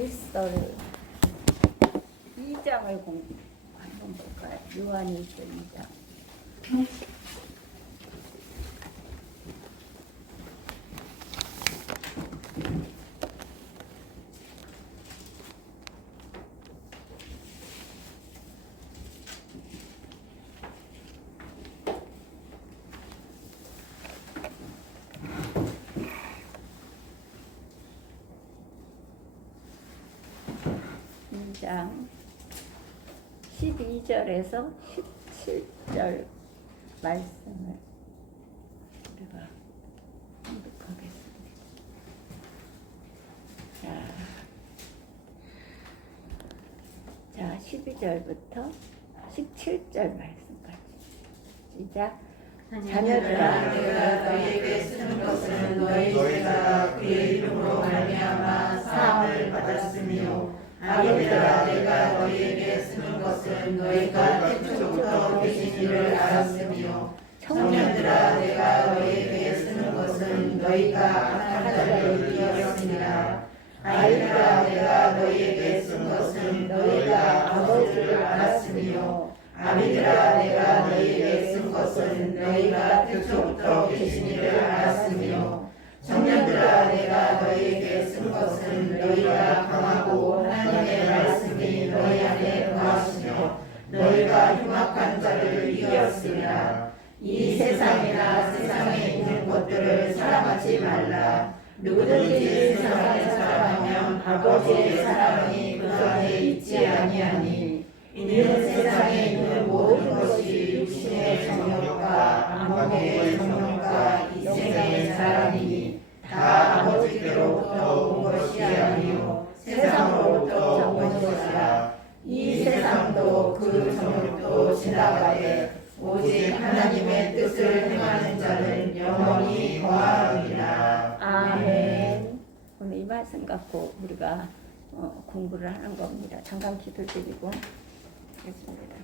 요한일서 2장을 한번 볼까요? 요한일서 2장. 장 12절에서 17절 말씀을 우리가 공독하겠습니다. 자, 12절부터 17절 말씀까지 시작. 자녀들아, 내가 너희에게 쓰는 것은 너희가 그의 이름으로 말미암아 사함을 받았으며, 아버지들아, 내가 너희에게 쓰는 것은 너희가 태초부터 계신 이를 알았으며, 청년들아, 내가 너희에게 쓰는 것은 너희가 악한 자를 이겼습니다. 아이들아, 내가 너희에게 쓴 것은 너희가 아버지를 알았으며, 아비들아, 내가 너희에게 쓴 것은 너희가 태초부터 계신 이를 알았으며, 청년들아, 내가 너희에게 쓴 것은 너희가 강하고 하나님의 말씀이 너희 안에 거하시며 너희가 흉악한 자를 이겼습니다. 이 세상이나 세상에 있는 것들을 사랑하지 말라. 누구든지 세상에 사랑하면 아버지의 사랑이 그 안에 있지 아니하니, 이는 세상에 있는 모든 것이 육신의 정욕과 안목의 정욕과 이 세상의 사랑이니 다 아버지께로부터 온 것이 아니요 세상으로부터 온 것이라. 이 세상도 그 정욕도 지나가되 오직 하나님의 뜻을 행하는 자는 영원히 거하리라. 아멘. 오늘 이 말씀 갖고 우리가 공부를 하는 겁니다. 잠깐 기도드리고 하겠습니다.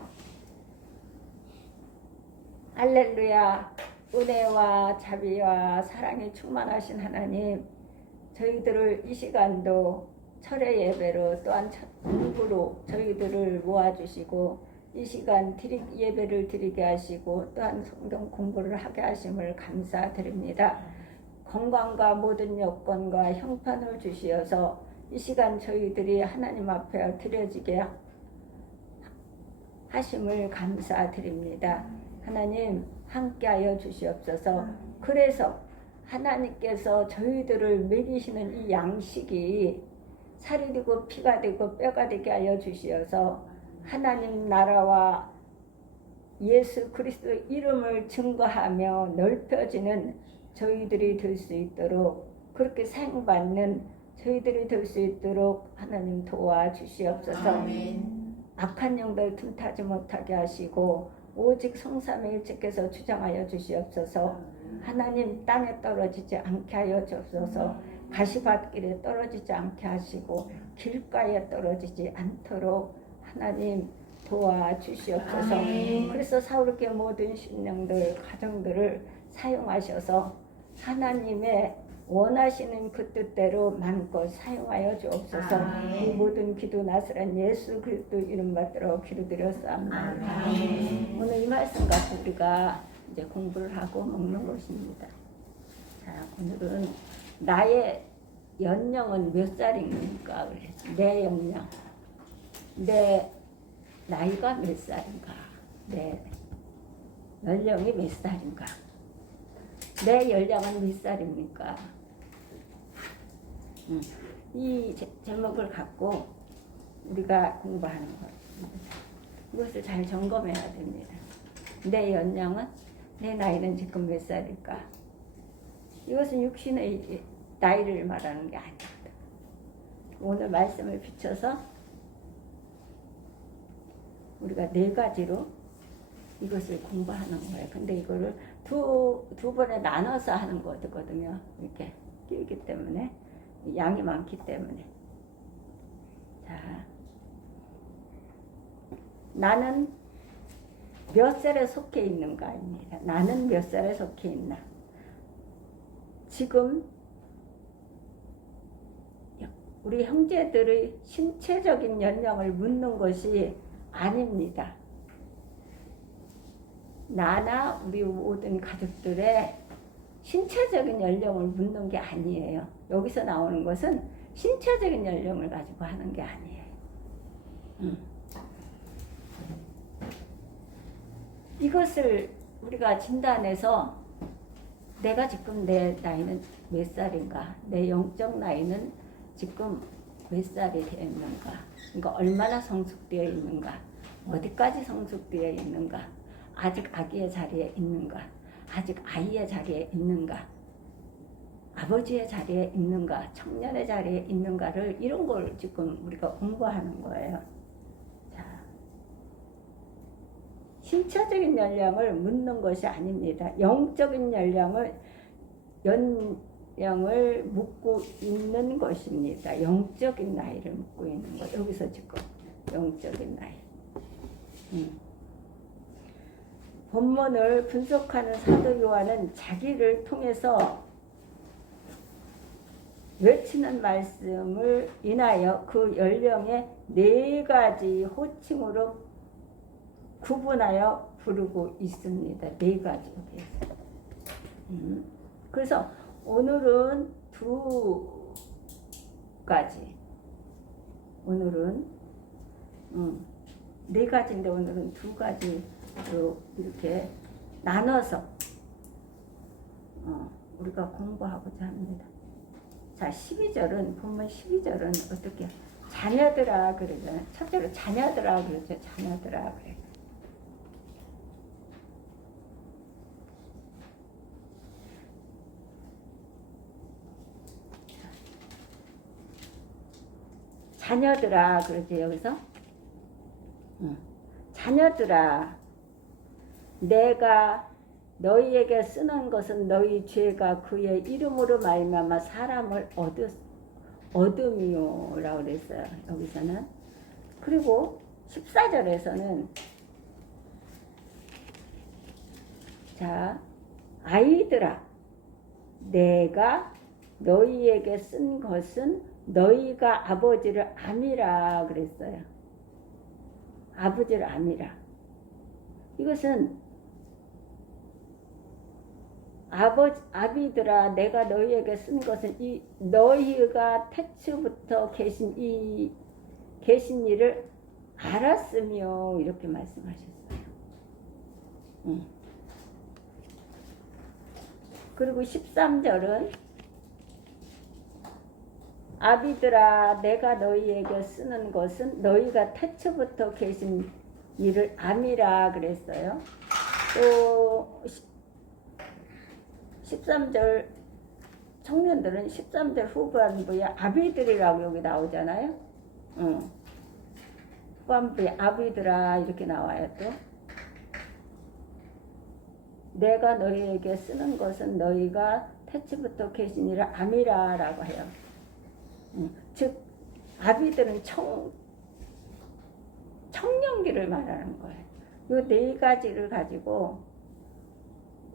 할렐루야. 은혜와 자비와 사랑이 충만하신 하나님, 저희들을 이 시간도 철의 예배로 또한 공부로 저희들을 모아주시고 이 시간 예배를 드리게 하시고 또한 성경 공부를 하게 하심을 감사드립니다. 건강과 모든 여건과 형편을 주시어서 이 시간 저희들이 하나님 앞에 드려지게 하심을 감사드립니다. 하나님 함께하여 주시옵소서. 그래서 하나님께서 저희들을 먹이시는 이 양식이 살이 되고 피가 되고 뼈가 되게 하여 주시어서 하나님 나라와 예수 그리스도 이름을 증거하며 넓혀지는 저희들이 될 수 있도록, 그렇게 사용받는 저희들이 될 수 있도록 하나님 도와주시옵소서. 아멘. 악한 영들 틈타지 못하게 하시고 오직 성삼위일체께서 주장하여 주시옵소서. 하나님 땅에 떨어지지 않게 하여 주옵소서. 가시밭길에 떨어지지 않게 하시고 길가에 떨어지지 않도록 하나님 도와주시옵소서. 아멘. 그래서 사울의 모든 신령들 가정들을 사용하셔서 하나님의 원하시는 그 뜻대로 마음껏 사용하여 주옵소서. 아멘. 이 모든 기도 나스란 예수 그리스도 이름 받들어 기도드렸사옵나이다. 아멘. 오늘 이 말씀 갖고 우리가 이제 공부를 하고 먹는 것입니다. 자, 오늘은 나의 연령은 몇 살입니까? 내 연령, 내 나이가 몇 살인가? 내 연령이 몇 살인가? 내 연령은 몇 살입니까? 이 제목을 갖고 우리가 공부하는 것입니다. 이것을 잘 점검해야 됩니다. 내 연령은, 내 나이는 지금 몇 살일까? 이것은 육신의 나이를 말하는 게 아닙니다. 오늘 말씀을 비춰서 우리가 네 가지로 이것을 공부하는 거예요. 근데 이거를 두 번에 나눠서 하는 거거든요. 이렇게 끼기 때문에, 양이 많기 때문에. 자, 나는 몇 살에 속해 있는가입니다. 나는 몇 살에 속해 있나? 지금 우리 형제들의 신체적인 연령을 묻는 것이 아닙니다. 나나 우리 모든 가족들의 신체적인 연령을 묻는 게 아니에요. 여기서 나오는 것은 신체적인 연령을 가지고 하는 게 아니에요. 이것을 우리가 진단해서 내가 지금 내 나이는 몇 살인가, 내 영적 나이는 지금 몇 살이 되어 있는가, 그러니까 얼마나 성숙되어 있는가, 어디까지 성숙되어 있는가, 아직 아기의 자리에 있는가, 아직 아이의 자리에 있는가, 아버지의 자리에 있는가, 청년의 자리에 있는가를, 이런 걸 지금 우리가 공부하는 거예요. 자, 신체적인 연령을 묻는 것이 아닙니다. 영적인 연령을 묻고 있는 것입니다. 영적인 나이를 묻고 있는 것. 여기서 지금 영적인 나이. 본문을 분석하는 사도 요한은 자기를 통해서 외치는 말씀을 인하여 그 연령의 4가지 호칭으로 구분하여 부르고 있습니다. 4가지. 그래서 오늘은 2가지. 오늘은 4가지인데 오늘은 2가지로 이렇게 나눠서 우리가 공부하고자 합니다. 자, 12절은, 본문 12절은 어떻게? 자녀들아 그러잖아요. 첫째로 자녀들아 그러죠. 자녀들아 그래. 자녀들아 그러지 여기서. 자녀들아, 내가 너희에게 쓰는 것은 너희 죄가 그의 이름으로 말미암아 사람을 얻음이요라고 그랬어요. 여기서는. 그리고 14절에서는 자, 아이들아, 내가 너희에게 쓴 것은 너희가 아버지를 암이라 그랬어요. 아버지를 암이라. 이것은 아비들아, 내가 너희에게 쓴 것은 이 너희가 태초부터 계신 이를 알았으며, 이렇게 말씀하셨어요. 그리고 13절은 아비들아, 내가 너희에게 쓰는 것은 너희가 태초부터 계신 이를 암이라 그랬어요. 또 13절 청년들은 13절 후반부에 아비들이라고 여기 나오잖아요. 후반부에 아비들아 이렇게 나와요. 또 내가 너희에게 쓰는 것은 너희가 태초부터 계신 이를 암이라 라고 해요. 즉 아비들은 청년기를 말하는 거예요. 이 4가지를 가지고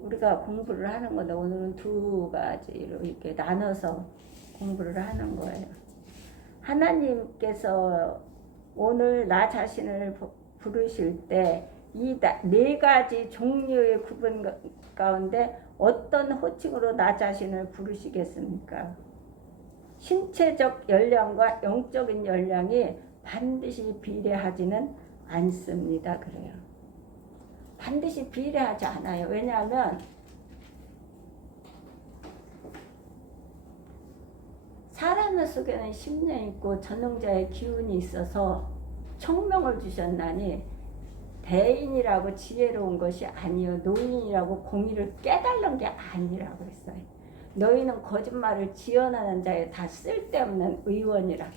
우리가 공부를 하는 건데 오늘은 2가지로 이렇게 나눠서 공부를 하는 거예요. 하나님께서 오늘 나 자신을 부르실 때 이 4가지 종류의 구분 가운데 어떤 호칭으로 나 자신을 부르시겠습니까? 신체적 연령과 영적인 연령이 반드시 비례하지는 않습니다. 그래요. 반드시 비례하지 않아요. 왜냐하면 사람 속에는 심령이 있고 전능자의 기운이 있어서 총명을 주셨나니 대인이라고 지혜로운 것이 아니요 노인이라고 공의를 깨달은 게 아니라고 했어요. 너희는 거짓말을 지어내는 자에 다 쓸데없는 의원이라.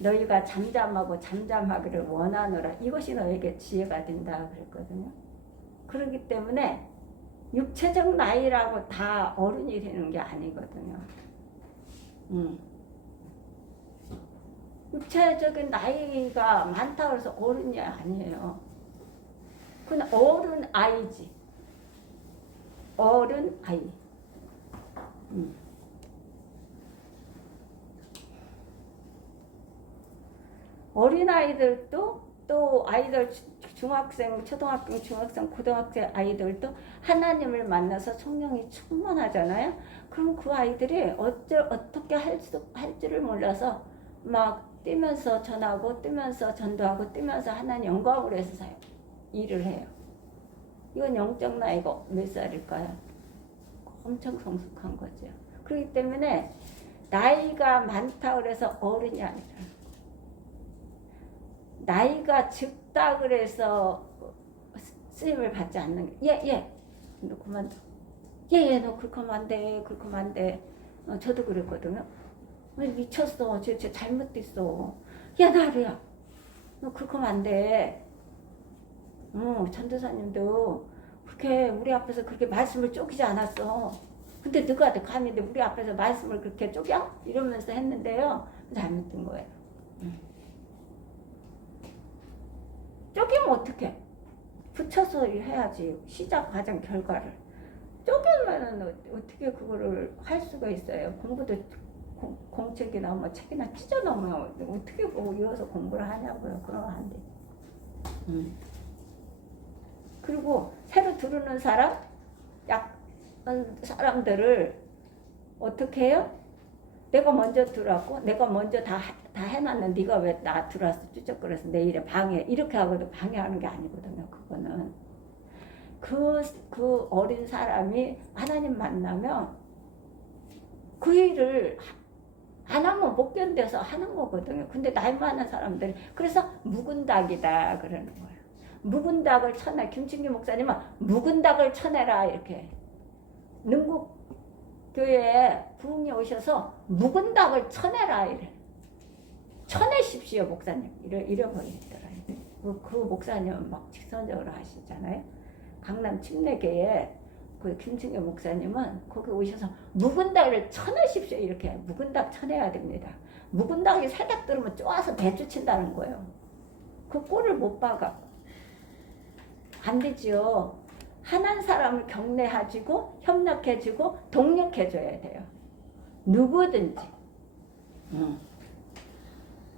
너희가 잠잠하고 잠잠하기를 원하노라. 이것이 너에게 지혜가 된다 그랬거든요. 그렇기 때문에 육체적 나이라고 다 어른이 되는 게 아니거든요. 육체적인 나이가 많다고 해서 어른이 아니에요. 그건 어른 아이지. 어른 아이. 어린아이들도 또 아이들 중학생, 초등학생, 중학생, 고등학생 아이들도 하나님을 만나서 성령이 충만하잖아요. 그럼 그 아이들이 어떻게 할 줄을 몰라서 막 뛰면서 전하고 뛰면서 전도하고 뛰면서 하나님 영광을 해서 일을 해요. 이건 영적 나이가 몇 살일까요? 엄청 성숙한 거죠. 그렇기 때문에 나이가 많다 그래서 어른이 아니라 나이가 적다 그래서 쓰임을 받지 않는 게 얘 너 그만둬 얘 너 그렇게 하면 안 돼 그렇게 하면 안 돼 저도 그랬거든요. 미쳤어 쟤 잘못됐어 야 나리야 너 그렇게 하면 안 돼. 전도사님도 그렇게 우리 앞에서 그렇게 말씀을 쪼기지 않았어. 근데 누가 감히 우리 앞에서 말씀을 그렇게 쪼겨? 이러면서 했는데요. 잘못된 거예요. 쪼개면 어떡해? 붙여서 해야지. 시작 과정 결과를. 쪼개면은 어떻게 그거를 할 수가 있어요. 공부도 공책이나 뭐 책이나 찢어 놓으면 어떻게 이어서 공부를 하냐고요. 그러면 안 돼. 그리고 새로 들어오는 사람들을 어떻게 해요? 내가 먼저 들어왔고 내가 먼저 다 해놨는데 네가 왜 나 들어와서 쭈쩍거려서 내 일에 방해 이렇게 하고도 방해하는 게 아니거든요. 그거는 그 어린 사람이 하나님 만나면 그 일을 안 하면 못 견뎌서 하는 거거든요. 근데 나이 많은 사람들이 그래서 묵은 닭이다 그러는 거예요. 묵은 닭을 쳐내. 김충기 목사님은 묵은 닭을 쳐내라 이렇게 능국교회에 부흥이 오셔서 묵은 닭을 쳐내라 이래. 쳐내십시오 목사님 이래버리더라고요. 그 목사님은 막 직선적으로 하시잖아요. 강남 침례교회 그 김충기 목사님은 거기 오셔서 묵은 닭을 쳐내십시오 이렇게. 묵은 닭 쳐내야 됩니다. 묵은 닭이 살짝 들으면 쪼아서 내쫓친다는 거예요. 그 꼴을 못 봐가 안 되지요. 하나님 사람을 격려해주고 협력해주고 독력해줘야 돼요. 누구든지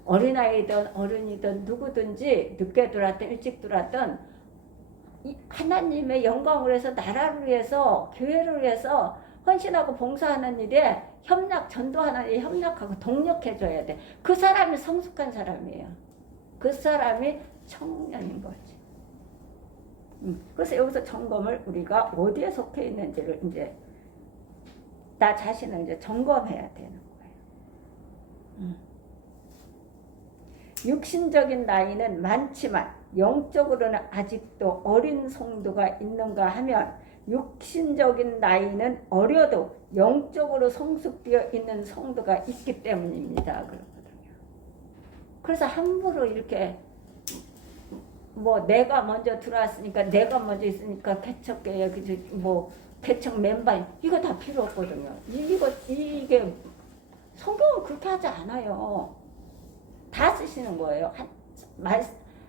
어린아이든 어른이든 누구든지 늦게 들어왔든 일찍 들어왔든 하나님의 영광을 위해서 나라를 위해서 교회를 위해서 헌신하고 봉사하는 일에 전도하는 일에 협력하고 독력해줘야 돼. 그 사람이 성숙한 사람이에요. 그 사람이 청년인 거지. 그래서 여기서 점검을 우리가 어디에 속해 있는지를 이제 나 자신을 이제 점검해야 되는 거예요. 육신적인 나이는 많지만 영적으로는 아직도 어린 성도가 있는가 하면 육신적인 나이는 어려도 영적으로 성숙되어 있는 성도가 있기 때문입니다. 그렇거든요. 그래서 함부로 이렇게 뭐 내가 먼저 들어왔으니까 내가 먼저 있으니까 개척교회 뭐 개척 멤버 이거 다 필요 없거든요. 이게 성경은 그렇게 하지 않아요. 다 쓰시는 거예요.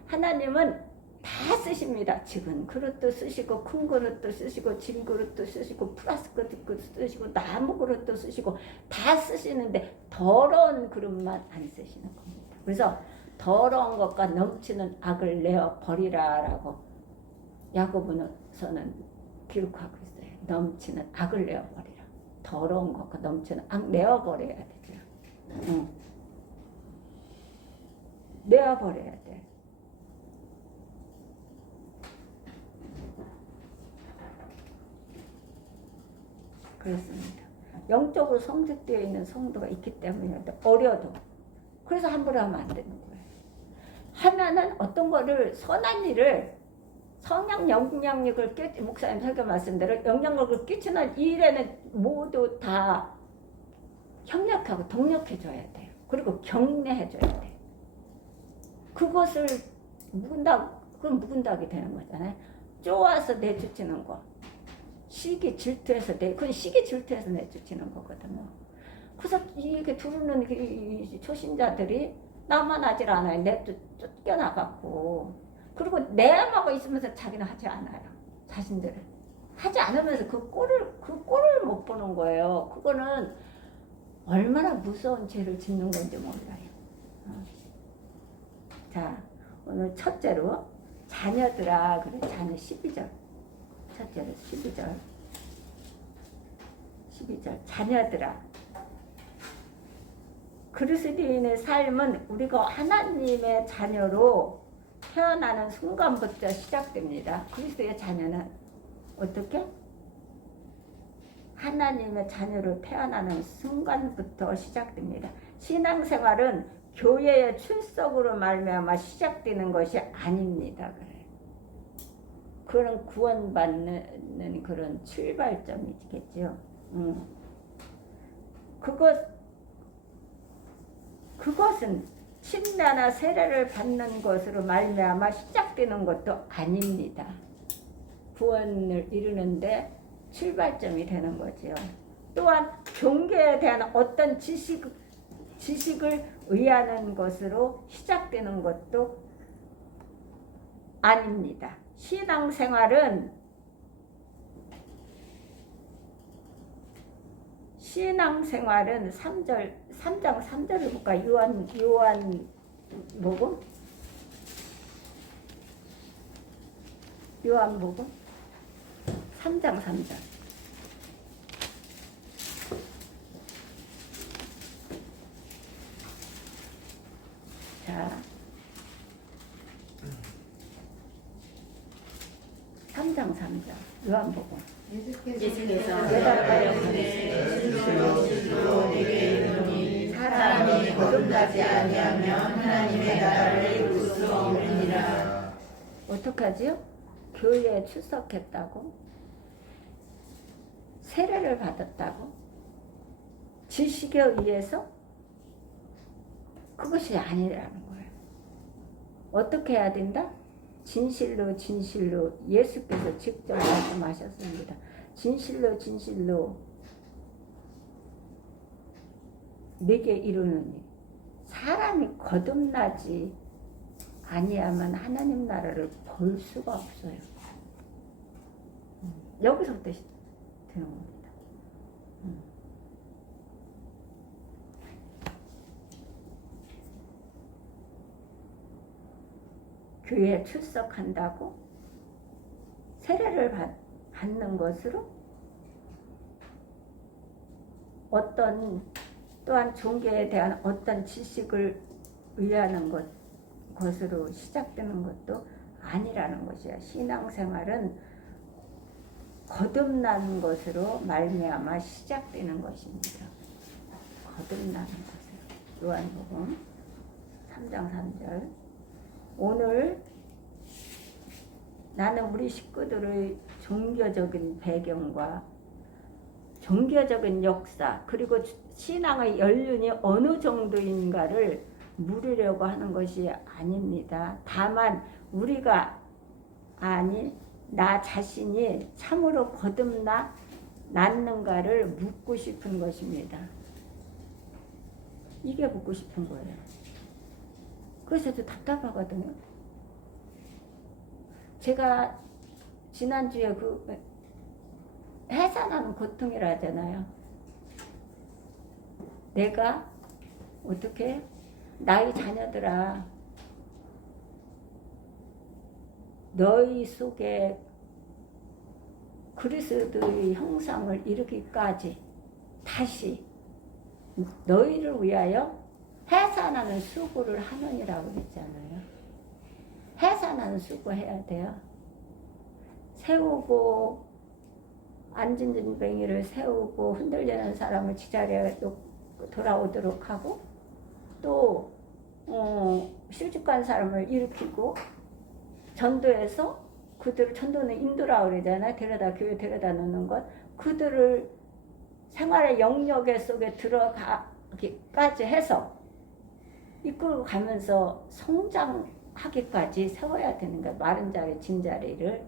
하나님은 다 쓰십니다. 작은 그릇도 쓰시고 큰 그릇도 쓰시고 진 그릇도 쓰시고 플라스틱 그릇도 쓰시고 나무 그릇도 쓰시고 다 쓰시는데 더러운 그릇만 안 쓰시는 겁니다. 그래서 더러운 것과 넘치는 악을 내어 버리라라고 야고보서는 기록하고 있어요. 넘치는 악을 내어 버리라. 더러운 것과 넘치는 악 내어 버려야 되죠. 내어 버려야 돼. 그렇습니다. 영적으로 성숙되어 있는 성도가 있기 때문에 어려도 그래서 함부로 하면 안 되는 거예요. 하면은 어떤 거를 선한 일을 성령 영향력을 목사님 설교 말씀대로 영향력을 끼치는 일에는 모두 다 협력하고 동력해줘야 돼요. 그리고 격려해줘야 돼요. 그것을 그건 묵은 닭이 되는 거잖아요. 쪼아서 내쫓는 거. 시기 질투해서 그건 시기 질투해서 내쫓는 거거든요. 그래서 이게 들어오는 초신자들이 나만 하질 않아요. 쫓겨나갖고. 그리고 내하고 있으면서 자기는 하지 않아요. 자신들을. 하지 않으면서 그 꼴을 못 보는 거예요. 그거는 얼마나 무서운 죄를 짓는 건지 몰라요. 자, 오늘 첫째로 자녀들아. 그래, 자녀 12절. 첫째로 12절. 12절. 자녀들아. 그리스도인의 삶은 우리가 하나님의 자녀로 태어나는 순간부터 시작됩니다. 그리스도의 자녀는 어떻게? 하나님의 자녀로 태어나는 순간부터 시작됩니다. 신앙생활은 교회의 출석으로 말미암아 시작되는 것이 아닙니다. 그래. 그런 구원받는 그런 출발점이겠죠. 그것은 침례나 세례를 받는 것으로 말미암아 시작되는 것도 아닙니다. 구원을 이루는데 출발점이 되는 거죠. 또한 종교에 대한 어떤 지식을 의하는 것으로 시작되는 것도 아닙니다. 신앙생활은 3장 3절을 볼까? 요한복음 3장 3절. 자, 3장 3절. 요한복음. 예수께서 대답하여 진실로 내게 이르노니 사람이 거듭나지 아니하면 하나님의 나라를 볼 수 없느니라. 어떡하지요? 교회에 출석했다고? 세례를 받았다고? 지식에 의해서? 그것이 아니라는 거예요. 어떻게 해야 된다? 진실로 예수께서 직접 말씀하셨습니다. 진실로 내게 이르노니 사람이 거듭나지 아니하면 하나님 나라를 볼 수가 없어요. 여기서부터 되는 겁니다. 교회에 출석한다고 세례를 받는 것으로 또한 종교에 대한 어떤 지식을 의하는 것으로 시작되는 것도 아니라는 것이야. 신앙생활은 거듭나는 것으로 말미암아 시작되는 것입니다. 거듭나는 것으로. 요한복음 3장 3절. 오늘 나는 우리 식구들의 종교적인 배경과 종교적인 역사 그리고 신앙의 연륜이 어느 정도인가를 물으려고 하는 것이 아닙니다. 다만 나 자신이 참으로 거듭났는가를 묻고 싶은 것입니다. 이게 묻고 싶은 거예요. 그래서 좀 답답하거든요. 제가 지난주에 해산하는 고통이라 하잖아요. 내가 어떻게 나의 자녀들아 너희 속에 그리스도의 형상을 이루기까지 다시 너희를 위하여 해산하는 수고를 하느니라고 그랬잖아요. 해산하는 수고 해야 돼요. 세우고 앉은 뱅이를 세우고 흔들리는 사람을 지자리에 돌아오도록 하고 또 실직한 사람을 일으키고 전도해서 그들을 전도는 인도라고 그러잖아요. 교회 데려다 놓는 것. 그들을 생활의 영역 속에 들어가기까지 해서 이끌고 가면서 성장하기까지 세워야 되는 거예요. 마른 자리, 진 자리를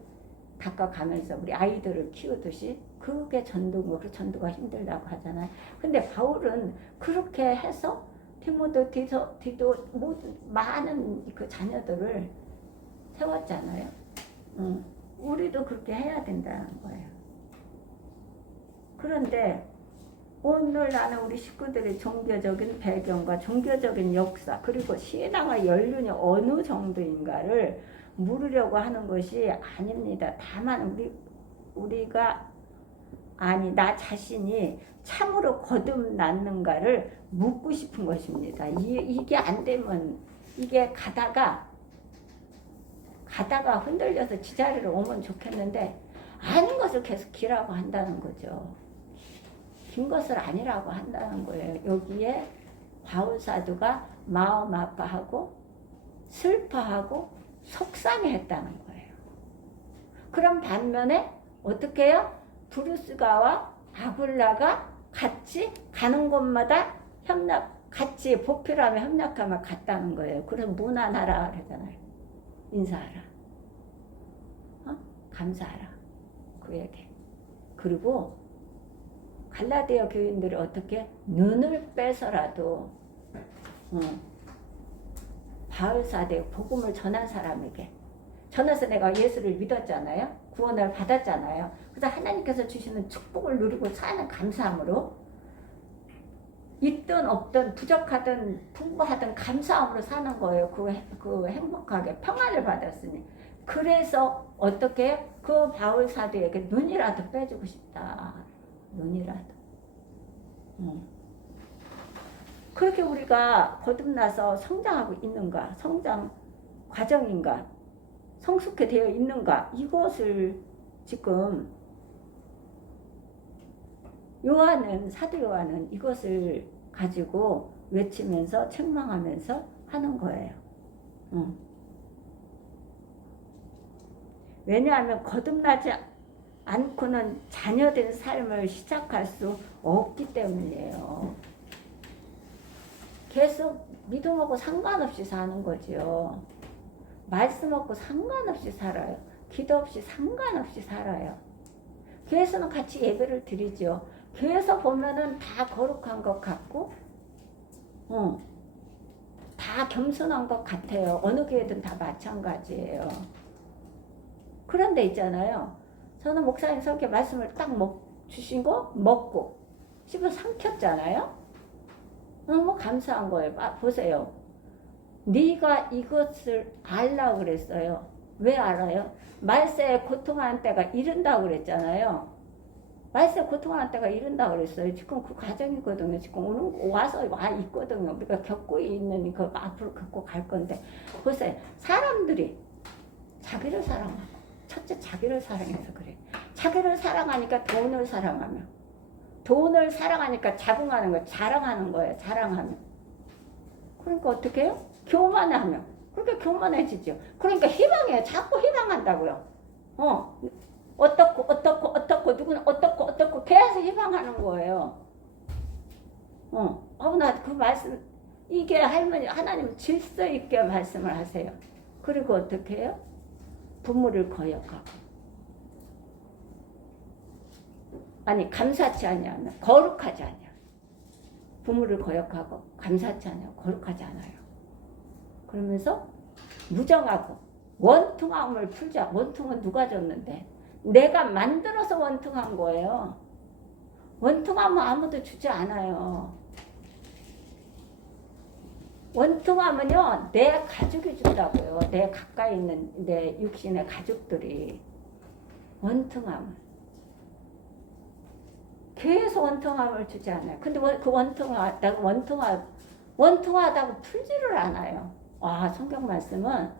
닦아가면서 우리 아이들을 키우듯이 그게 전도고 그 전도가 힘들다고 하잖아요. 근데 바울은 그렇게 해서 디모데, 디도 모든 많은 그 자녀들을 세웠잖아요. 우리도 그렇게 해야 된다는 거예요. 그런데 오늘 나는 우리 식구들의 종교적인 배경과 종교적인 역사 그리고 신앙의 연륜이 어느 정도인가를 물으려고 하는 것이 아닙니다. 다만 우리가 아니 나 자신이 참으로 거듭났는가를 묻고 싶은 것입니다. 이게 안 되면 이게 가다가 흔들려서 지자리로 오면 좋겠는데 아닌 것을 계속 기라고 한다는 거죠. 긴 것을 아니라고 한다는 거예요. 여기에 바울사도가 마음 아파하고 슬퍼하고 속상해했다는 거예요. 그럼 반면에 어떻게 해요? 브루스가와 아굴라가 같이 가는 곳마다 같이 보필하며 협력하며 갔다는 거예요. 그럼 무난하라 그러잖아요. 인사하라. 감사하라. 그에게. 그리고 갈라디아 교인들이 어떻게 눈을 빼서라도 바울사도의 복음을 전한 사람에게 전해서 내가 예수를 믿었잖아요. 구원을 받았잖아요. 그래서 하나님께서 주시는 축복을 누리고 사는 감사함으로 있든 없든 부족하든 풍부하든 감사함으로 사는 거예요. 그 행복하게 평안을 받았으니. 그래서 어떻게 그 바울사도에게 눈이라도 빼주고 싶다. 눈이라도. 그렇게 우리가 거듭나서 성장하고 있는가, 성장 과정인가, 성숙해 되어 있는가, 이것을 지금 사도 요한은 이것을 가지고 외치면서 책망하면서 하는 거예요. 왜냐하면 거듭나지 않고는 자녀된 삶을 시작할 수 없기 때문이에요. 계속 믿음하고 상관없이 사는 거죠. 말씀하고 상관없이 살아요. 기도 없이 상관없이 살아요. 교회에서는 같이 예배를 드리죠. 교회에서 보면은 다 거룩한 것 같고, 다 겸손한 것 같아요. 어느 교회든 다 마찬가지예요. 그런데 있잖아요. 저는 목사님께서 이렇게 말씀을 딱 주신 거 먹고 씹어 삼켰잖아요. 너무 감사한 거예요. 보세요. 네가 이것을 알라고 그랬어요. 왜 알아요? 말세에 고통하는 때가 이른다고 그랬잖아요. 말세에 고통하는 때가 이른다고 그랬어요. 지금 그 과정이거든요. 지금 와서 와 있거든요. 우리가 겪고 있는 그 앞으로 겪고 갈 건데 보세요. 사람들이 자기를 사랑하고 첫째 자기를 사랑해서 그래. 자기를 사랑하니까 돈을 사랑하며 돈을 사랑하니까 자긍하는 거예요. 자랑하는 거예요. 자랑하면. 그러니까 어떻게 해요? 교만하면. 그러니까 교만해지죠. 그러니까 희망해요. 자꾸 희망한다고요. 어떻고 누구는 어떻고 계속 희망하는 거예요. 나 그 말씀 이게 하나님 질서 있게 말씀을 하세요. 그리고 어떻게 해요? 부모를 거역하고 감사치 아니하면 거룩하지 않냐. 부모를 거역하고 감사치 않냐고 거룩하지 않아요. 그러면서 무정하고 원통함을 풀자. 원통은 누가 줬는데? 내가 만들어서 원통한 거예요. 원통함은 아무도 주지 않아요. 원통함은요, 내 가족이 준다고요. 내 가까이 있는 내 육신의 가족들이. 원통함은. 계속 원통함을 주지 않아요. 근데 그 원통하다고 풀지를 않아요. 성경 말씀은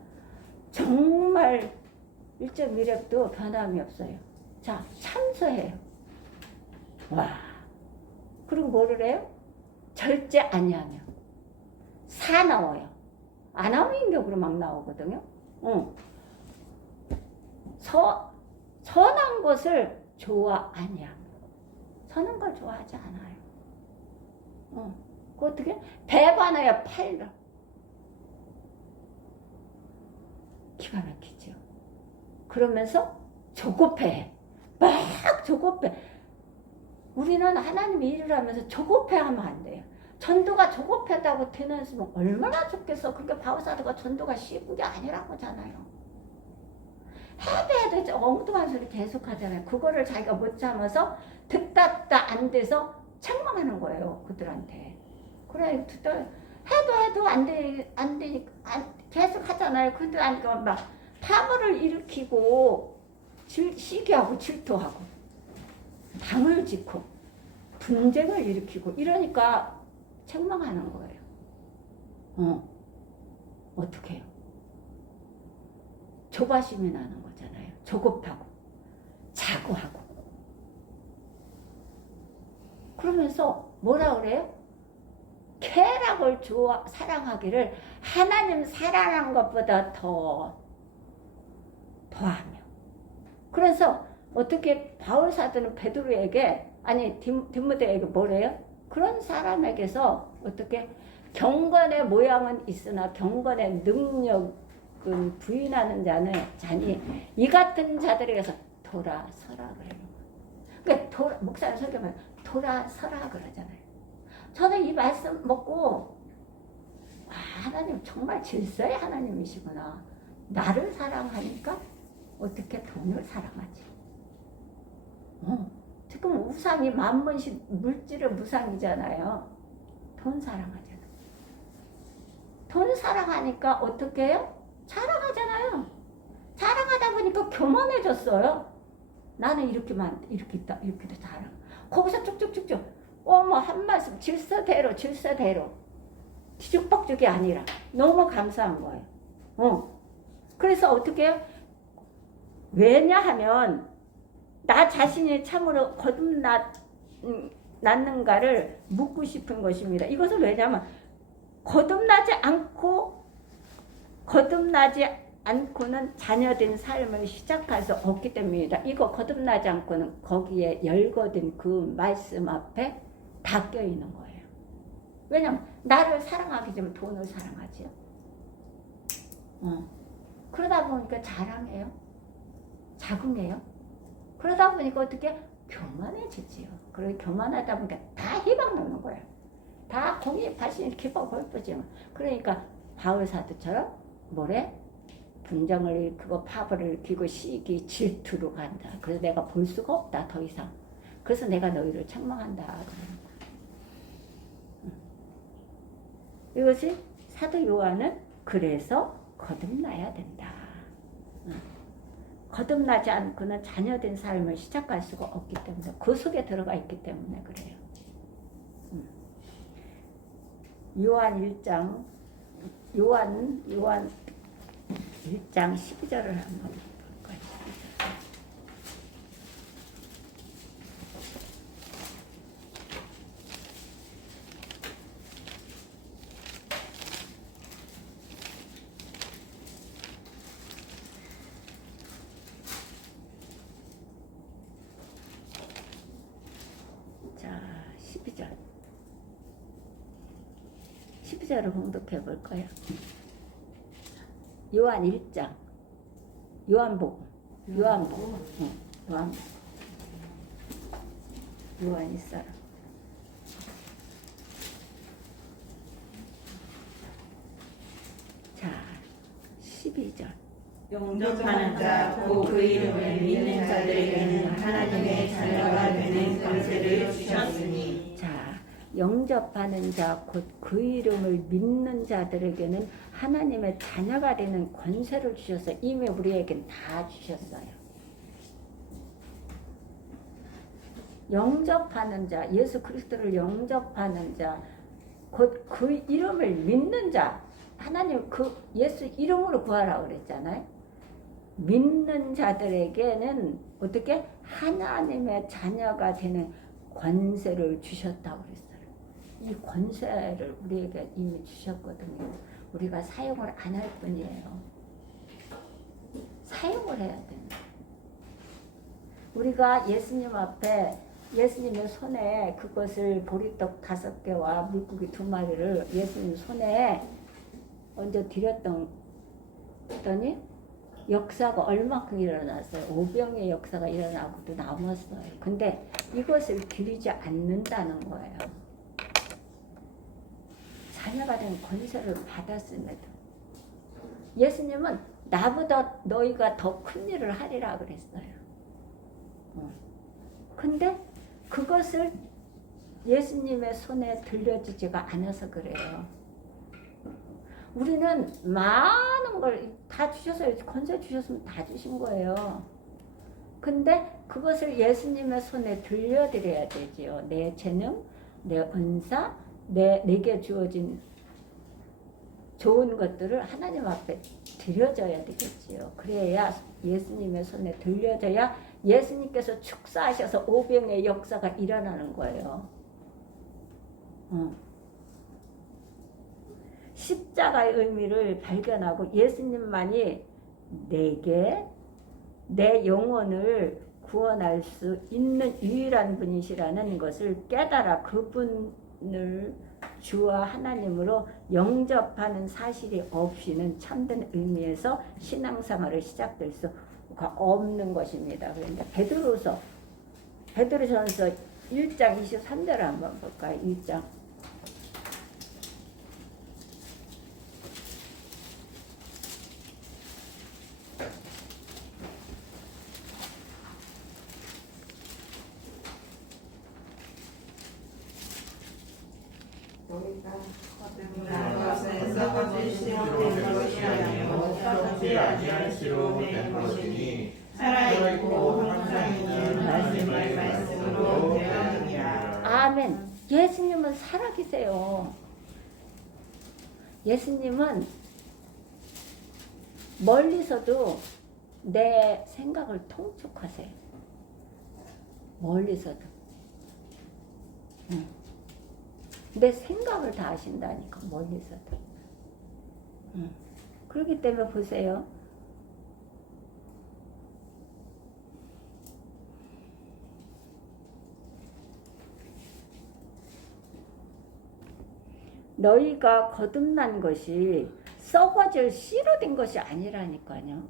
정말 1.1획도 변함이 없어요. 자, 참소해요. 그리고 뭐를 해요? 절제 아니하며. 사나워요. 아나무인격으로 막 나오거든요. 선한 것을 좋아 아니하며. 선한 걸 좋아하지 않아요. 그 어떻게? 배반하여 팔려. 기가 막히죠. 그러면서 조급해. 막 조급해. 우리는 하나님이 일을 하면서 조급해하면 안 돼요. 전도가 조급하다고 되는 얼마나 좋겠어. 그게 바울사도가 전도가 쉬운 게 아니라고 하잖아요. 해도 엉뚱한 소리 계속 하잖아요. 그거를 자기가 못 참아서 듣다 안 돼서 책망하는 거예요, 그들한테. 그래, 해도 안 되니까, 계속 하잖아요. 그들한테 막 파벌을 일으키고, 시기하고 질투하고, 당을 짓고, 분쟁을 일으키고, 이러니까 책망하는 거예요. 어떻게 해요? 조바심이 나는 거잖아요. 조급하고, 자고하고. 그러면서 뭐라 그래요? 쾌락을 사랑하기를 하나님 사랑한 것보다 더하며. 그래서 어떻게 바울 사도는 베드로에게, 아니 디모데에게 뭐래요? 그런 사람에게서 어떻게 경건의 모양은 있으나 경건의 능력은 부인하는 자니 이 같은 자들에게서 돌아서라 그래요. 그러니까 목사님 설교하면 돌아서라 그러잖아요. 저는 이 말씀 먹고 하나님 정말 질서의 하나님이시구나. 나를 사랑하니까 어떻게 돈을 사랑하지? 지금 우상이 만문씩 물질의 무상이잖아요. 돈 사랑하잖아. 돈 사랑하니까 어떻게 해요? 자랑하잖아요. 자랑하다 보니까 교만해졌어요. 나는 이렇게 있다, 이렇게도 자랑. 거기서 쭉쭉쭉쭉. 한 말씀 질서대로 뒤죽박죽이 아니라 너무 감사한 거예요. 그래서 어떻게 해요? 왜냐하면 나 자신이 참으로 거듭났는가를 묻고 싶은 것입니다. 이것은 왜냐하면 거듭나지 않고는 자녀된 삶을 시작할 수 없기 때문입니다. 이거 거듭나지 않고는 거기에 열거된 그 말씀 앞에 닫혀 있는 거예요. 왜냐하면 나를 사랑하기 전에 돈을 사랑하지요. 그러다 보니까 자랑해요. 자긍해요. 그러다 보니까 어떻게 교만해지지요. 그리고 교만하다 보니까 다 희망 놓는 거예요. 다 공이 발신이 기뻐 예쁘지만. 그러니까 바울 사도처럼 뭐래? 분쟁을 일으키고 파벌을 일으키고 시기 질투로 간다. 그래서 내가 볼 수가 없다 더 이상. 그래서 내가 너희를 책망한다. 이것이 사도 요한은 그래서 거듭나야 된다. 거듭나지 않고는 자녀된 삶을 시작할 수가 없기 때문에 그 속에 들어가 있기 때문에 그래요. 요한 1장 12절을 한번 볼까요? 자, 12절을 봉독해 볼까요? 요한 1장 요한복음 요한 있어요. 자, 12절 영접하는 자, 곧 그 이름을 믿는 자들에게는 하나님의 자녀가 되는 권세를 주셨으니. 자, 영접하는 자, 곧 그 이름을 믿는 자들에게는 하나님의 자녀가 되는 권세를 주셔서 이미 우리에겐 다 주셨어요. 영접하는 자, 예수 그리스도를 영접하는 자, 곧 그 이름을 믿는 자, 하나님 그 예수 이름으로 구하라고 그랬잖아요. 믿는 자들에게는 어떻게 하나님의 자녀가 되는 권세를 주셨다고 그랬어요. 이 권세를 우리에게 이미 주셨거든요. 우리가 사용을 안 할 뿐이에요. 사용을 해야 된다. 우리가 예수님 앞에 예수님의 손에 그것을 보리떡 5개와 물고기 2마리를 예수님 손에 얹어 드렸더니 역사가 얼마큼 일어났어요. 오병의 역사가 일어나고도 남았어요. 근데 이것을 드리지 않는다는 거예요. 자녀가 된 권세를 받았음에도 예수님은 나보다 너희가 더 큰 일을 하리라 그랬어요. 근데 그것을 예수님의 손에 들려지지가 않아서 그래요. 우리는 많은 걸 다 주셔서 건져 주셨으면 다 주신 거예요. 근데 그것을 예수님의 손에 들려드려야 되지요. 내 재능, 내 은사, 내게 주어진 좋은 것들을 하나님 앞에 드려져야 되겠지요. 그래야 예수님의 손에 들려져야 예수님께서 축사하셔서 오병의 역사가 일어나는 거예요. 십자가의 의미를 발견하고 예수님만이 내게 내 영혼을 구원할 수 있는 유일한 분이시라는 것을 깨달아 그분을 주와 하나님으로 영접하는 사실이 없이는 참된 의미에서 신앙생활을 시작될 수가 없는 것입니다. 그런데 베드로전서 1장 23절을 한번 볼까요? 1장. 것은 썩어질 씨로 된 것이 아니요 썩지 아니할 씨로 된 것이니 살아있고 항상 있는 하나님의 말씀으로 되었느니라. 아멘. 예수님은 살아계세요. 예수님은 멀리서도 내 생각을 통촉하세요. 멀리서도. 내 생각을 다 아신다니까, 멀리서도. 그렇기 때문에 보세요. 너희가 거듭난 것이 썩어질 씨로 된 것이 아니라니까요.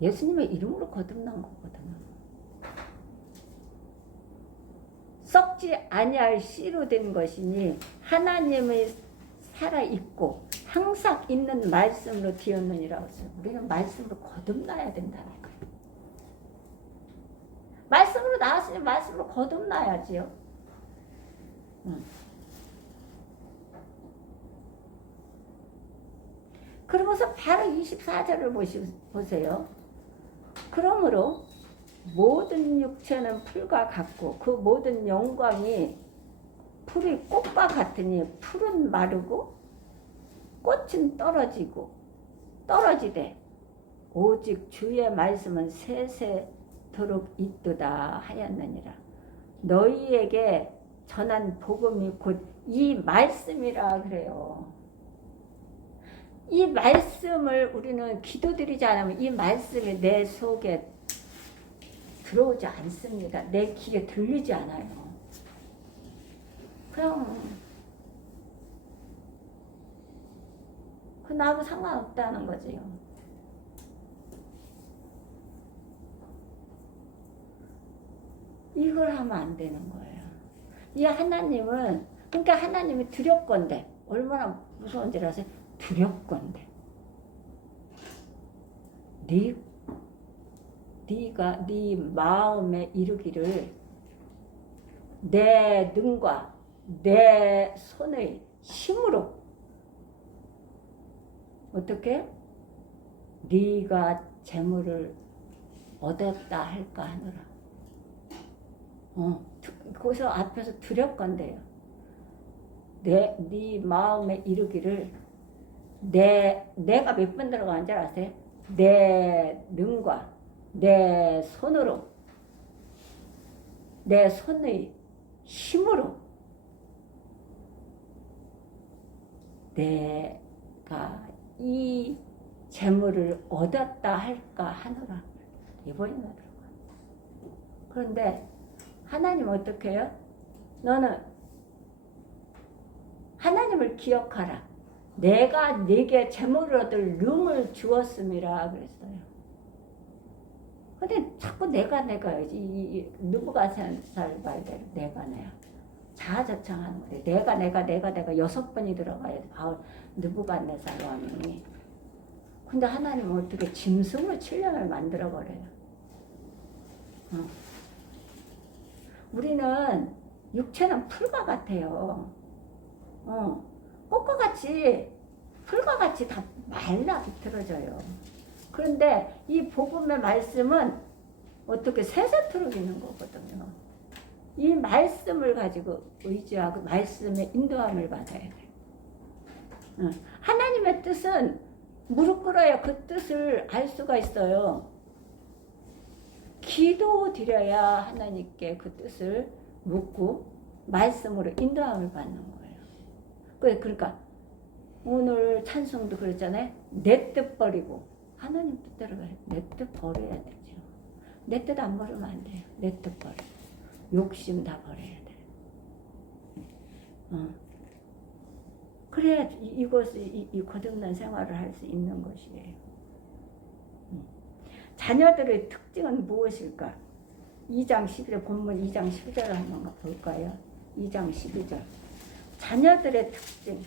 예수님의 이름으로 거듭난 거거든요. 썩지 아니할 씨로 된 것이니 하나님의 살아있고 항상 있는 말씀으로 되었느니라고 했어요. 우리는 말씀으로 거듭나야 된다니까요. 말씀으로 나왔으니 말씀으로 거듭나야지요. 그러면서 바로 24절을 보세요. 그러므로 모든 육체는 풀과 같고 그 모든 영광이 풀이 꽃과 같으니 풀은 마르고 꽃은 떨어지되 오직 주의 말씀은 세세토록 있도다 하였느니라. 너희에게 전한 복음이 곧 이 말씀이라 그래요. 이 말씀을 우리는 기도드리지 않으면 이 말씀이 내 속에 들어오지 않습니다. 내 귀에 들리지 않아요. 그냥 그 나하고 상관없다는 거지요. 이걸 하면 안 되는 거예요. 이 하나님은, 그러니까 하나님이 두렵건대 얼마나 무서운지 아세요? 두렵건대 네가 네 마음에 이르기를 내 능과 내 손의 힘으로 어떻게 네가 재물을 얻었다 할까 하노라. 거기서 앞에서 두렵건대요. 네 마음에 이르기를 내가 몇 번 들어가는 줄 아세요? 내 능과 내 손으로 내 손의 힘으로 내가 이 재물을 얻었다 할까 하노라. 이번이나 들어가. 그런데 하나님 어떻게 해요? 너는 하나님을 기억하라. 내가 네게 재물을 얻을 능을 주었음이라 그랬어요. 근데 자꾸 내가 이 느부갓네살 말대로 내가 자아자창하는 거예요. 내가 6번이 들어가야 돼. 느부갓네살 왕이. 근데 하나님은 어떻게 짐승을 7년을 만들어 버려요. 우리는 육체는 풀과 같아요. 꽃과 같이 풀과 같이 다 말라 비틀어져요. 그런데 이 복음의 말씀은 어떻게 새삼토록 있는 거거든요. 이 말씀을 가지고 의지하고 말씀의 인도함을 받아야 돼요. 하나님의 뜻은 무릎 꿇어야 그 뜻을 알 수가 있어요. 기도 드려야 하나님께 그 뜻을 묻고 말씀으로 인도함을 받는 거예요. 그러니까 오늘 찬송도 그랬잖아요. 내 뜻 버리고 하나님 뜻대로 내 뜻 버려야 되죠. 내 뜻 안 버리면 안 돼요. 내 뜻 버리고 욕심 다 버려야 돼요. 그래야 이것을 이 거듭난 생활을 할 수 있는 것이에요. 자녀들의 특징은 무엇일까? 2장 11절 본문 2장 12절을 한번 볼까요? 2장 12절 자녀들의 특징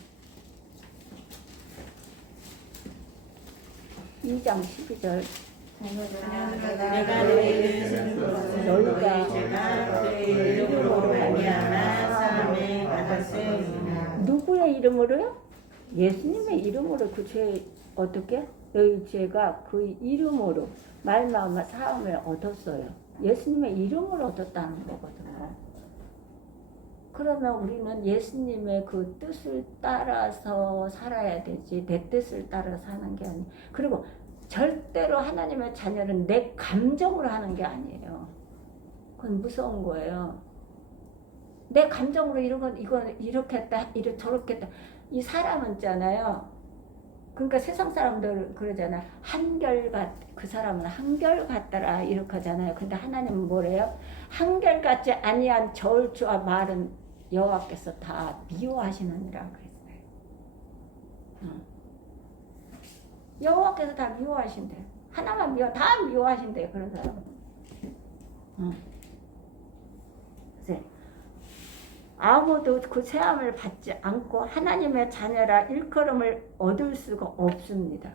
2장 12절 내가 너희를 세우고 죄가 그의 이름으로 말미암아 사함을 받았으므로. 누구의 이름으로요? 예수님의 이름으로 그 죄 어떻게? 너희 죄가 그 이름으로 말미암아 사함을 얻었어요. 예수님의 이름으로 얻었다는 거거든요. 그러면 우리는 예수님의 그 뜻을 따라서 살아야 되지 내 뜻을 따라 사는 게 아니에요. 그리고 절대로 하나님의 자녀는 내 감정으로 하는 게 아니에요. 그건 무서운 거예요. 내 감정으로 이건 이렇게 했다, 저렇게 했다. 이 사람은 있잖아요. 그러니까 세상 사람들 그러잖아. 그 사람은 한결같더라 이렇게 하잖아요. 근데 하나님은 뭐래요? 한결같지 아니한 저울추와 말은 여호와께서 다 미워하시느니라 그랬어요. 여호와께서 다 미워하신대. 하나만 다 미워하신대 그런 사람은. 아무도 그 세함을 받지 않고 하나님의 자녀라 일컬음을 얻을 수가 없습니다.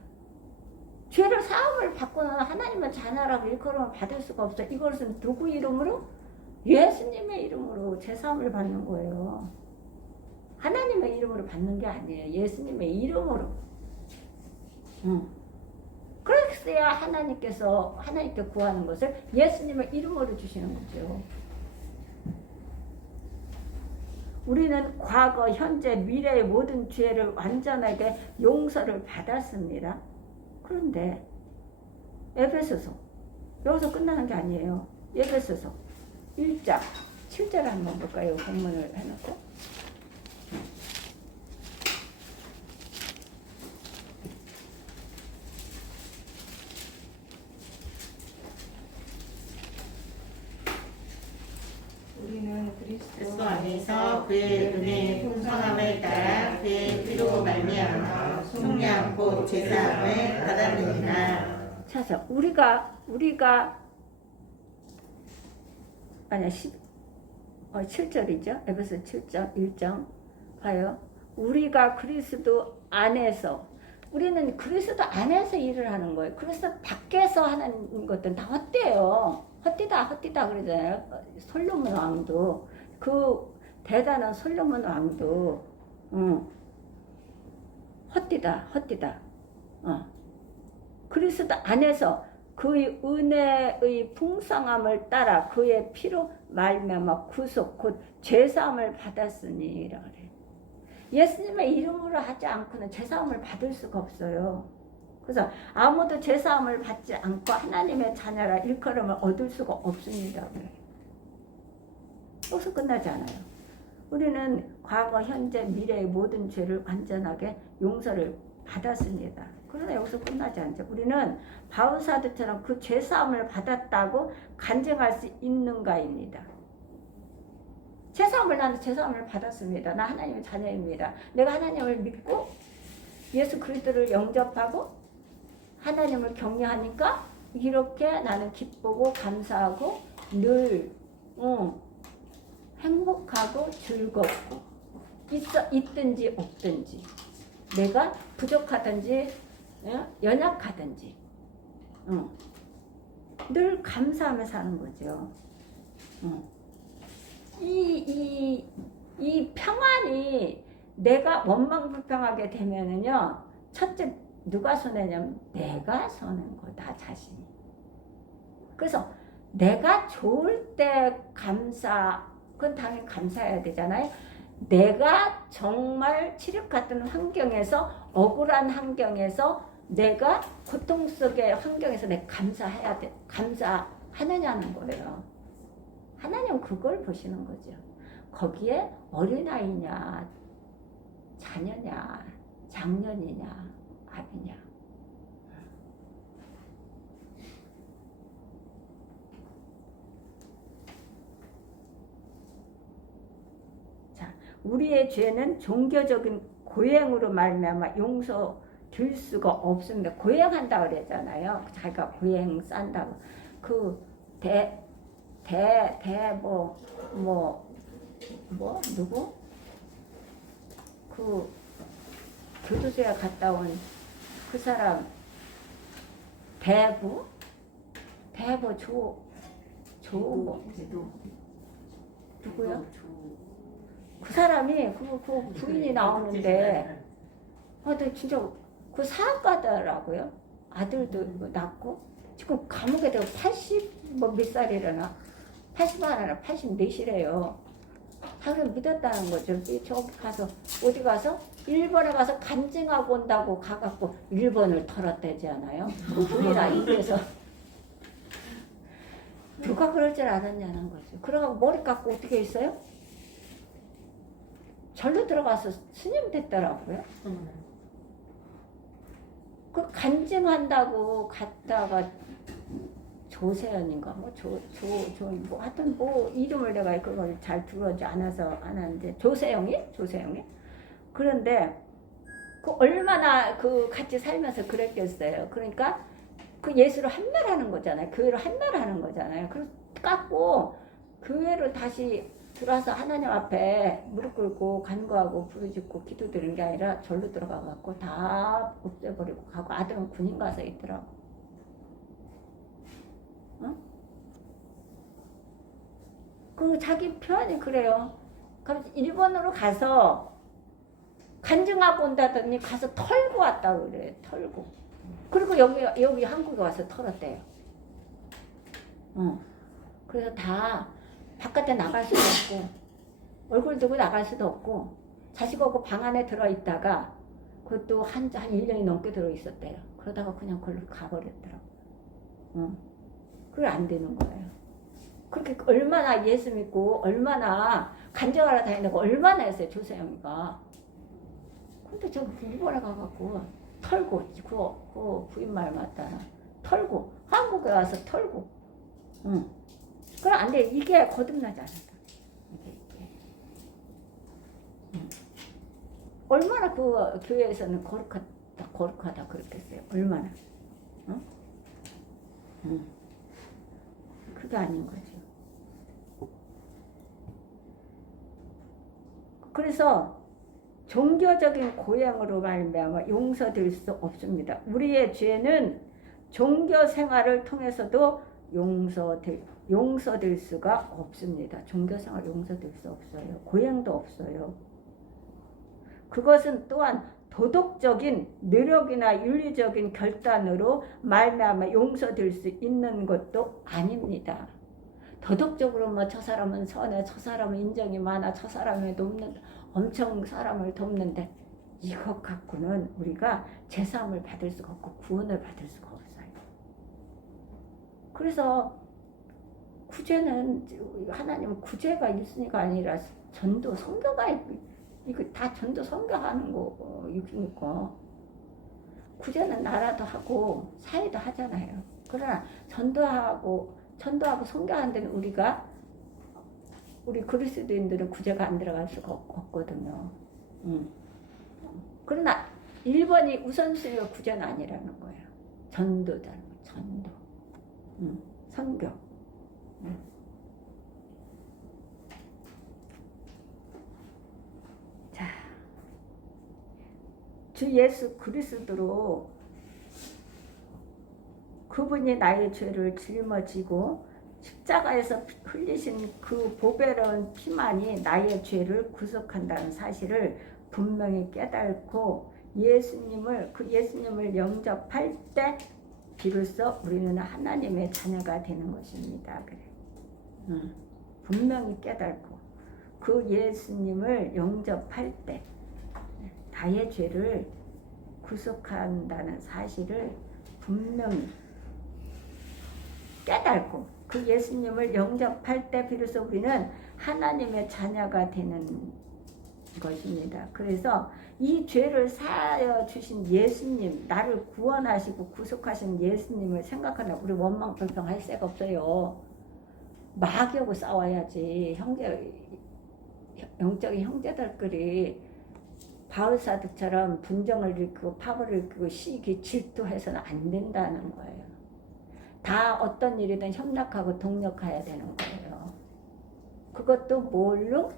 죄를 사함을 받고는 하나님의 자녀라고 일컬음을 받을 수가 없어요. 이것은 누구 이름으로? 예수님의 이름으로 제사함을 받는 거예요. 하나님의 이름으로 받는 게 아니에요. 예수님의 이름으로. 그랬어야 하나님께 구하는 것을 예수님의 이름으로 주시는 거죠. 우리는 과거, 현재, 미래의 모든 죄를 완전하게 용서를 받았습니다. 그런데 에베소서 여기서 끝나는 게 아니에요. 에베소서 1장 7절 한번 볼까요? 본문을 해놓고 우리는 그리스도 안에서 그의 은혜의 풍성함을 따라 그의 피로 말미암아 속량 곧 제사함을 받았느니라. 찾아 우리가 아니야 7절이죠. 에베소 7장 1장 봐요. 우리가 그리스도 안에서 우리는 그리스도 안에서 일을 하는 거예요. 그래서 밖에서 하는 것들은 다 헛되요. 헛디다 그러잖아요. 솔로몬 왕도 그 대단한 솔로몬 왕도 헛디다. 그리스도 안에서 그의 은혜의 풍성함을 따라 그의 피로 말미암아 구속 곧 죄사함을 받았으니라 그래. 예수님의 이름으로 하지 않고는 죄사함을 받을 수가 없어요. 그래서 아무도 죄사함을 받지 않고 하나님의 자녀라 일컬음을 얻을 수가 없습니다. 여기서 끝나지 않아요. 우리는 과거, 현재, 미래의 모든 죄를 완전하게 용서를 받았습니다. 그러나 여기서 끝나지 않죠. 우리는 바울사도처럼 그 죄사함을 받았다고 간증할 수 있는가입니다. 나는 죄사함을 받았습니다. 나 하나님의 자녀입니다. 내가 하나님을 믿고 예수 그리스도를 영접하고 하나님을 경외하니까 이렇게 나는 기쁘고 감사하고 늘 행복하고 즐겁고 있든지 없든지 내가 부족하든지 연약하든지 늘 감사하며 사는 거죠. 이 이 평안이 내가 원망불평하게 되면은요, 첫째 누가 손해냐면 내가 손해인 거, 나 자신이. 그래서 내가 좋을 때 그건 당연히 감사해야 되잖아요. 내가 정말 칠흑 같은 환경에서, 억울한 환경에서, 내가 고통 속의 환경에서 내가 감사해야 돼. 감사하느냐는 거예요. 하나님은 그걸 보시는 거죠. 거기에 어린아이냐, 자녀냐, 장년이냐, 아비냐. 자, 우리의 죄는 종교적인 고행으로 말미암아 용서될 수가 없습니다. 고행한다 그랬잖아요. 자기가 고행 싼다고. 누구? 그 교도소에 갔다 온 그 사람, 대부 누구야? 그 사람이 그 부인이 나오는데, 근데 진짜 그 사학가더라고요. 아들도 낳고 지금 감옥에 들어 80 몇 살이려나, 80 하나나 84이래요. 자기를 믿었다는 거죠. 저기 가서 어디 가서 일본에 가서 간증하고 온다고 가갖고 일본을 털었대잖아요. 그 부인아 입에서 누가 그럴 줄 알았냐는 거죠. 그러고 머리 깎고 어떻게 했어요? 절로 들어가서 스님 됐더라고요. 그 간증한다고 갔다가 조세현인가 하여튼 이름을 내가 그걸 잘 들어지 않아서 안 하는데, 조세영이. 그런데 그 얼마나 그 같이 살면서 그랬겠어요. 그러니까 그 예수를 한말하는 거잖아요. 교회를 한말하는 거잖아요. 그래서 깎고 교회로 다시 들어와서 하나님 앞에 무릎 꿇고 간구하고 부르짖고 기도드리는 게 아니라 절로 들어가 갖고 다 없애버리고 가고, 아들은 군인 가서 있더라고. 어? 그 자기 표현이 그래요. 그럼 일본으로 가서 간증하고 온다더니 가서 털고 왔다고 그래. 털고. 그리고 여기 한국에 와서 털었대요. 그래서 다 바깥에 나갈 수도 없고, 얼굴 들고 나갈 수도 없고, 자식하고 방 안에 들어있다가 그것도 한 1년이 넘게 들어있었대요. 그러다가 그냥 그걸로 가버렸더라고. 그게 안 되는 거예요. 그렇게 얼마나 예수 믿고 얼마나 간증하러 다니고 얼마나 했어요, 조세영이가. 근데 저 일본에 가갖고 털고, 그 부인 말 맞다나 털고, 한국에 와서 털고. 그럼 안 돼. 이게 거듭나지 않았다. 이게. 얼마나 그 교회에서는 거룩하다 그랬겠어요. 얼마나. 그게 아닌 거죠. 그래서 종교적인 고행으로 말미암아 용서될 수 없습니다. 우리의 죄는 종교 생활을 통해서도 용서될 수가 없습니다. 종교 생활 용서될 수 없어요. 고행도 없어요. 그것은 또한 도덕적인 노력이나 윤리적인 결단으로 말미암아 용서될 수 있는 것도 아닙니다. 도덕적으로 뭐 저 사람은 선해, 저 사람은 인정이 많아, 저 사람이 엄청 사람을 돕는데, 이것 갖고는 우리가 제사함을 받을 수가 없고 구원을 받을 수가 없어요. 그래서 구제는, 하나님은 구제가 1순위가 아니라 전도, 선교가 이거 다 전도 선교하는 거니까. 구제는 나라도 하고 사회도 하잖아요. 그러나 전도하고 선교하는 데는 우리 그리스도인들은 구제가 안 들어갈 수가 없거든요. 그러나 1번이 우선순위가 구제는 아니라는 거예요. 전도잖아요. 전도. 선교. 자, 주 예수 그리스도로 그분이 나의 죄를 짊어지고 십자가에서 흘리신 그 보배로운 피만이 나의 죄를 구속한다는 사실을 분명히 깨닫고 예수님을 영접할 때 비로소 우리는 하나님의 자녀가 되는 것입니다. 그래. 분명히 깨닫고 그 예수님을 영접할 때 나의 죄를 구속한다는 사실을 분명히 깨닫고 그 예수님을 영접할 때 비로소 우리는 하나님의 자녀가 되는 것입니다. 그래서 이 죄를 사하여 주신 예수님, 나를 구원하시고 구속하신 예수님을 생각하면 우리 원망불평할 새가 없어요. 마귀하고 싸워야지. 영적인 형제들끼리 바울사도처럼 분정을 일으키고 파벌을 일으키고 시기 질투해서는 안 된다는 거예요. 다 어떤 일이든 협력하고 동력해야 되는 거예요. 그것도 뭘로?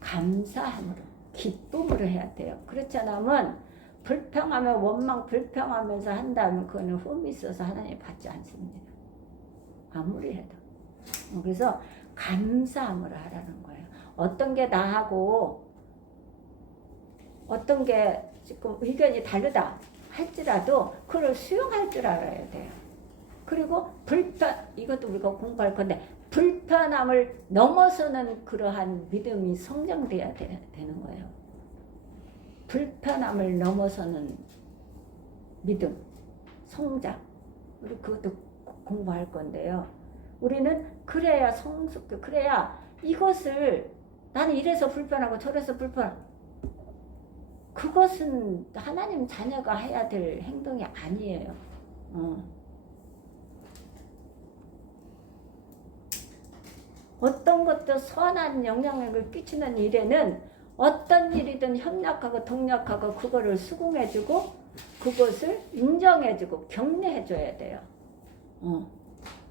감사함으로, 기쁨으로 해야 돼요. 그렇지 않으면 불평하며 원망 불평하면서 한다면 그거는 흠이 있어서 하나님 받지 않습니다. 아무리 해도. 그래서 감사함으로 하라는 거예요. 어떤 게 나하고 어떤 게 지금 의견이 다르다 할지라도 그걸 수용할 줄 알아야 돼요. 그리고 이것도 우리가 공부할 건데 불편함을 넘어서는 그러한 믿음이 성장돼야 되는 거예요. 불편함을 넘어서는 믿음, 성장. 우리 그것도 공부할 건데요. 우리는 그래야 성숙해. 그래야 이것을 나는 이래서 불편하고 저래서 그것은 하나님 자녀가 해야 될 행동이 아니에요. 어떤 것도 선한 영향력을 끼치는 일에는 어떤 일이든 협력하고 동력하고 그거를 수긍해주고 그것을 인정해주고 격려해줘야 돼요.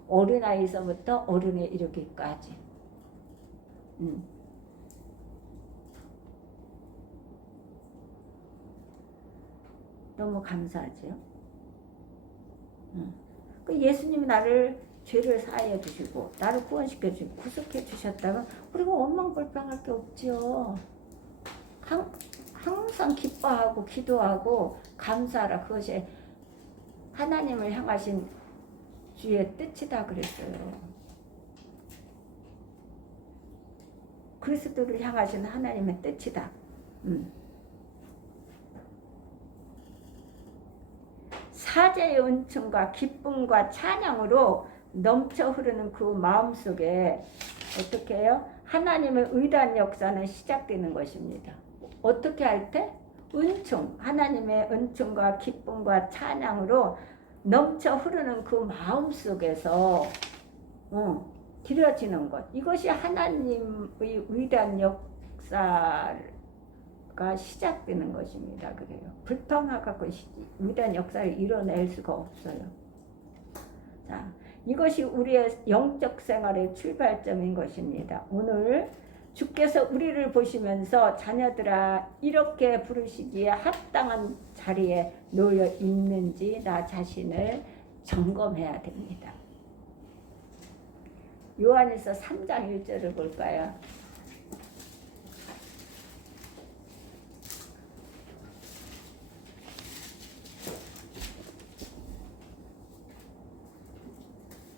어린아이서부터 어른에 이르기까지. 너무 감사하죠. 그 예수님이 나를 죄를 사하여 주시고 나를 구원시켜 주시고 구속해 주셨다면 우리가 원망불평할 게 없지요. 항상 기뻐하고 기도하고 감사하라. 그것이 하나님을 향하신 주의 뜻이다 그랬어요. 그리스도를 향하신 하나님의 뜻이다. 사제의 은총과 기쁨과 찬양으로 넘쳐 흐르는 그 마음속에 어떻게 해요? 하나님의 의단 역사는 시작되는 것입니다. 어떻게 할 때? 은총, 하나님의 은총과 기쁨과 찬양으로 넘쳐 흐르는 그 마음속에서 드려지는 것. 이것이 하나님의 의단 역사가 시작되는 것입니다. 그래요. 불평하고 의단 역사를 이뤄낼 수가 없어요. 자, 이것이 우리의 영적 생활의 출발점인 것입니다. 오늘 주께서 우리를 보시면서 자녀들아 이렇게 부르시기에 합당한 자리에 놓여 있는지 나 자신을 점검해야 됩니다. 요한일서 3장 1절을 볼까요?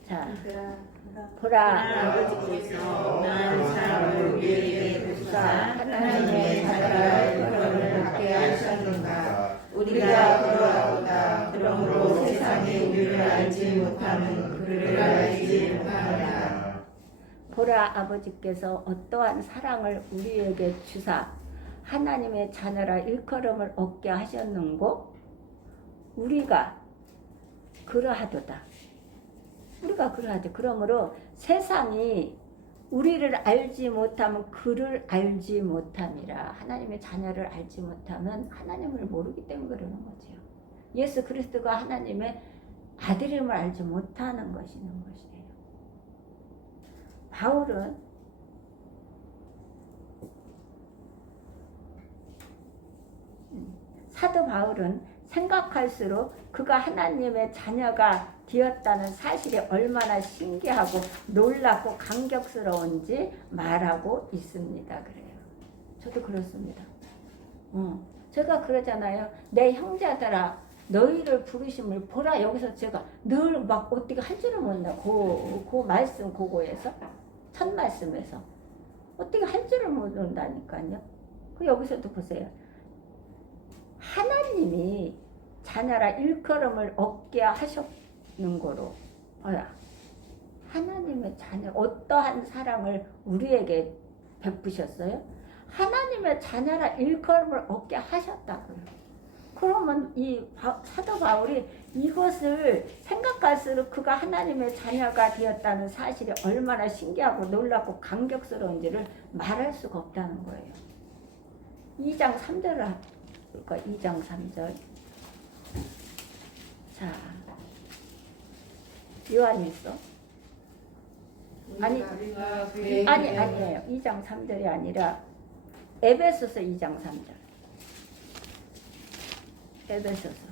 자, 보라 아버지께서 난 사람을 우리에게 부사 하나님의 자녀를 일컬음을 받게 하셨는가. 우리가 그러하도다. 그러므로 세상이 우리를 알지 못하는 그를 알지 못하느라. 보라 아버지께서 어떠한 사랑을 우리에게 주사 하나님의 자녀라 일컬음을 얻게 하셨는고 우리가 그러하도다. 우리가 그러하죠. 그러므로 세상이 우리를 알지 못하면 그를 알지 못함이라. 하나님의 자녀를 알지 못하면 하나님을 모르기 때문에 그러는 거죠. 예수 그리스도가 하나님의 아들임을 알지 못하는 것이는 것이에요. 사도 바울은 생각할수록 그가 하나님의 자녀가 되었다는 사실이 얼마나 신기하고 놀랍고 감격스러운지 말하고 있습니다. 그래요. 저도 그렇습니다. 제가 그러잖아요. 내 형제들아 너희를 부르심을 보라. 여기서 제가 늘 막 어떻게 할 줄을 몰라. 그 말씀 그거에서 첫 말씀에서 어떻게 할 줄을 모른다니까요. 그 여기서도 보세요. 하나님이 자녀라 일컬음을 얻게 하셨는 거로 하나님의 자녀 어떠한 사랑을 우리에게 베푸셨어요? 하나님의 자녀라 일컬음을 얻게 하셨다고요. 그러면 이 사도 바울이 이것을 생각할수록 그가 하나님의 자녀가 되었다는 사실이 얼마나 신기하고 놀랍고 감격스러운지를 말할 수가 없다는 거예요. 2장 3절을 할까? 2장 3절. 자, 요한일서. 아니에요. 2장 3절이 아니라 에베소서 2장 3절. 에베소서.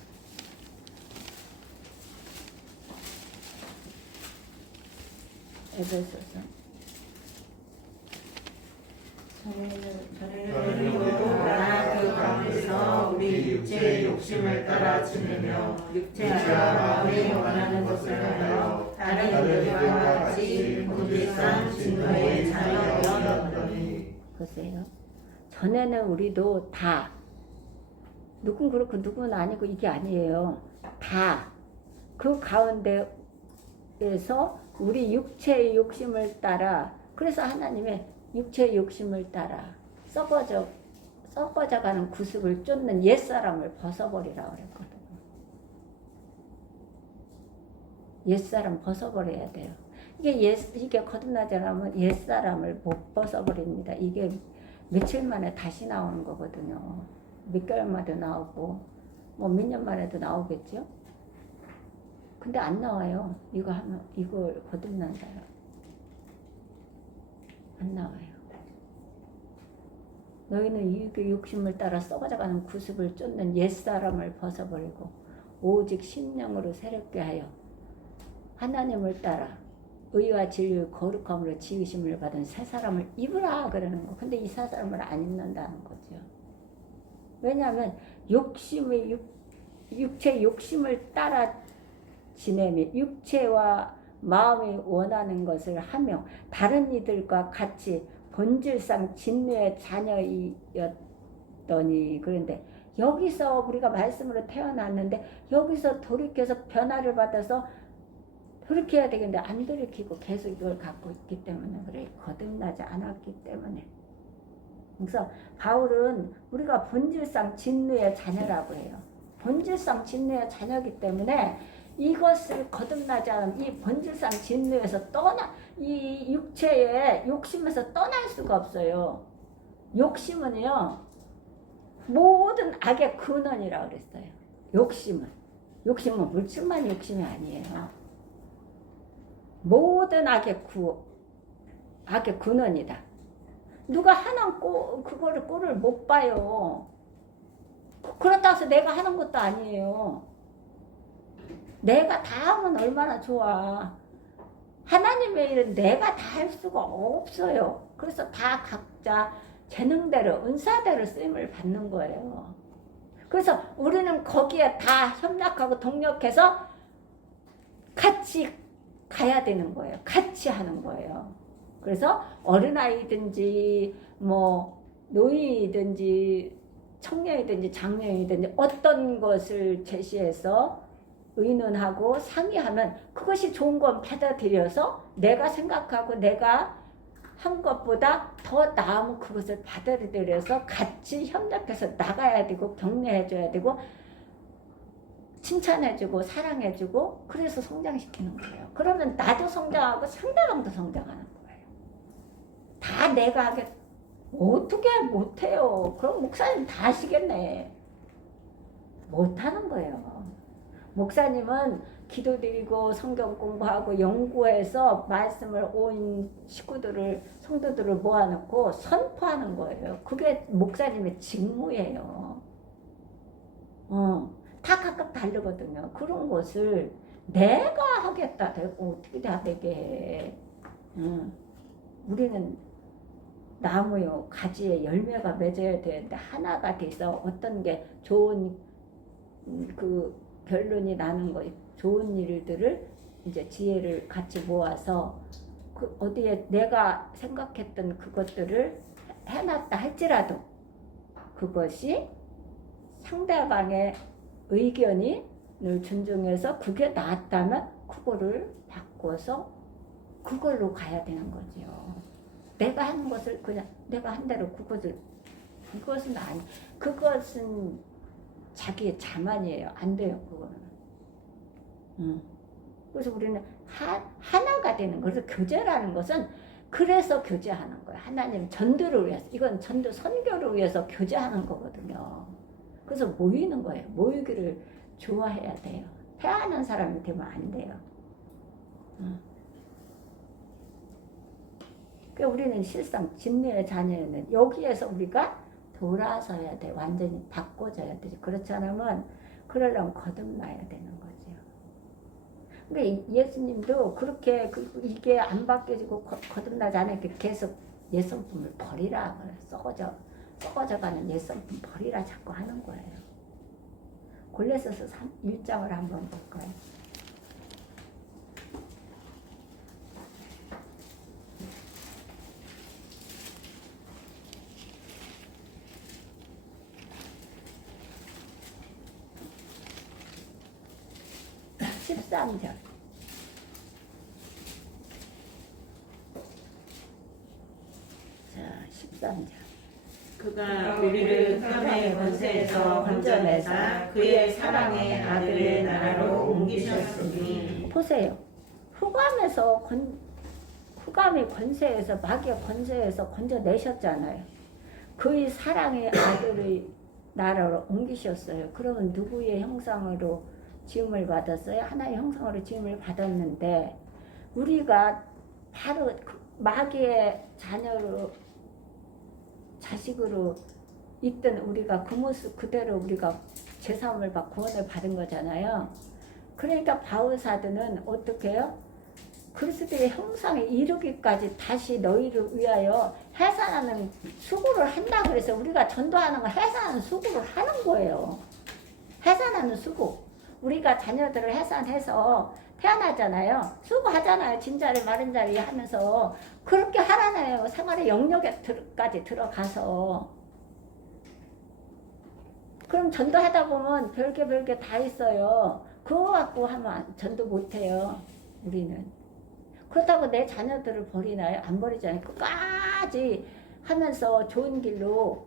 저희는 그러나 그 가운데서 우리 육체의 욕심을 따라 지내며 육체와 마음이 원하는 것을 하여 다른 이들과 같이 본질상 진노의 자녀되었더니. 보세요. 전에는 우리도 다 누군 그렇고 누군 아니고 이게 아니에요. 다 그 가운데에서 우리 육체의 욕심을 따라 그래서 하나님의 육체의 욕심을 따라 썩어져가는 구습을 쫓는 옛사람을 벗어버리라고 그랬거든요. 옛사람 벗어버려야 돼요. 이게 거듭나지 않으면 옛사람을 못 벗어버립니다. 이게 며칠 만에 다시 나오는 거거든요. 몇 개월 만에도 나오고 뭐 몇 년 만에도 나오겠죠. 근데 안 나와요. 이거 하면 이걸 거듭난다요. 안 나와요. 너희는 이 욕심을 따라 썩어져가는 구습을 쫓는 옛사람을 벗어버리고 오직 심령으로 새롭게 하여 하나님을 따라 의와 진리의 거룩함으로 지으심을 받은 새 사람을 입으라 그러는 거. 근데 이 새 사람을 안 입는다는 거죠. 왜냐하면 육체의 욕심을 따라 지내며 육체와 마음이 원하는 것을 하며 다른 이들과 같이 본질상 진노의 자녀였더니. 그런데 여기서 우리가 말씀으로 태어났는데 여기서 돌이켜서 변화를 받아서 돌이켜야 되겠는데 안 돌이키고 계속 이걸 갖고 있기 때문에 그래. 거듭나지 않았기 때문에. 그래서 바울은 우리가 본질상 진노의 자녀라고 해요. 본질상 진노의 자녀이기 때문에 이것을 거듭나지 않으면 이 본질상 진노에서 이 육체의 욕심에서 떠날 수가 없어요. 욕심은요, 모든 악의 근원이라고 그랬어요. 욕심은 물질만 욕심이 아니에요. 모든 악의 근원이다. 누가 하는 그거를 꼴을 못 봐요. 그렇다고 해서 내가 하는 것도 아니에요. 내가 다 하면 얼마나 좋아. 하나님의 일은 내가 다 할 수가 없어요. 그래서 다 각자 재능대로 은사대로 쓰임을 받는 거예요. 그래서 우리는 거기에 다 협력하고 동력해서 같이 가야 되는 거예요. 같이 하는 거예요. 그래서 어린아이든지 뭐 노인이든지 청년이든지 장년이든지 어떤 것을 제시해서 의논하고 상의하면 그것이 좋은 건 받아들여서 내가 생각하고 내가 한 것보다 더 나으면 그것을 받아들여서 같이 협력해서 나가야 되고 격려해줘야 되고 칭찬해주고 사랑해주고 그래서 성장시키는 거예요. 그러면 나도 성장하고 상대방도 성장하는 거예요. 다 내가 하게 어떻게 못해요. 그럼 목사님 다 하시겠네. 못하는 거예요. 목사님은 기도드리고 성경 공부하고 연구해서 말씀을 온 성도들을 모아놓고 선포하는 거예요. 그게 목사님의 직무예요. 다 각각 다르거든요. 그런 것을 내가 하겠다 되고 어떻게 다 되게 해. 우리는 나무요 가지에 열매가 맺어야 되는데 하나가 돼서 어떤 게 좋은 그 결론이 나는 거 좋은 일들을 이제 지혜를 같이 모아서 그 어디에 내가 생각했던 그것들을 해놨다 할지라도 그것이 상대방의 의견이 늘 존중해서 그게 낫다면 그거를 바꿔서 그걸로 가야 되는 거죠. 내가 하는 것을 그냥 내가 한 대로 그것은 아니 그것은 자기의 자만이에요. 안 돼요 그거는. 그래서 우리는 하나가 되는 거. 그래서 교제라는 것은 그래서 교제하는 거예요. 하나님 전도를 위해서 이건 전도 선교를 위해서 교제하는 거거든요. 그래서 모이는 거예요. 모이기를 좋아해야 돼요. 태하는 사람이 되면 안 돼요. 그러니까 우리는 실상 진리의 자녀는 여기에서 우리가 돌아서야 돼. 완전히 바꿔져야 되지. 그렇지 않으면 그러려면 거듭나야 되는 거죠. 그러니까 예수님도 그렇게 이게 안 바뀌어지고 거듭나지 않으니까 계속 옛성품을 버리라 그래요. 썩어져가는 옛성품 버리라 자꾸 하는 거예요. 골로새서 1장을 한번 볼까요? 자, 13절. 그가 우리를 흑암의 권세에서 건져내사 그의 사랑의 아들의 나라로 옮기셨으니. 보세요. 흑암의 권세에서 마귀의 권세에서 건져내셨잖아요. 그의 사랑의 아들의 나라로 옮기셨어요. 그러면 누구의 형상으로 지음을 받았어요? 하나의 형상으로 지음을 받았는데 우리가 바로 마귀의 자식으로 있던 우리가 그 모습 그대로 우리가 제사함을 받고 구원을 받은 거잖아요. 그러니까 바울사도는 어떻게 해요? 그리스도의 형상에 이르기까지 다시 너희를 위하여 해산하는 수고를 한다 그래서 우리가 전도하는 거 해산하는 수고를 하는 거예요. 해산하는 수고. 우리가 자녀들을 해산해서 태어나잖아요. 수고하잖아요. 진자리 마른자리 하면서 그렇게 하라나요. 생활의 영역에까지 들어가서. 그럼 전도하다 보면 별게 다 있어요. 그거 갖고 하면 전도 못해요. 우리는. 그렇다고 내 자녀들을 버리나요? 안 버리잖아요. 끝까지 하면서 좋은 길로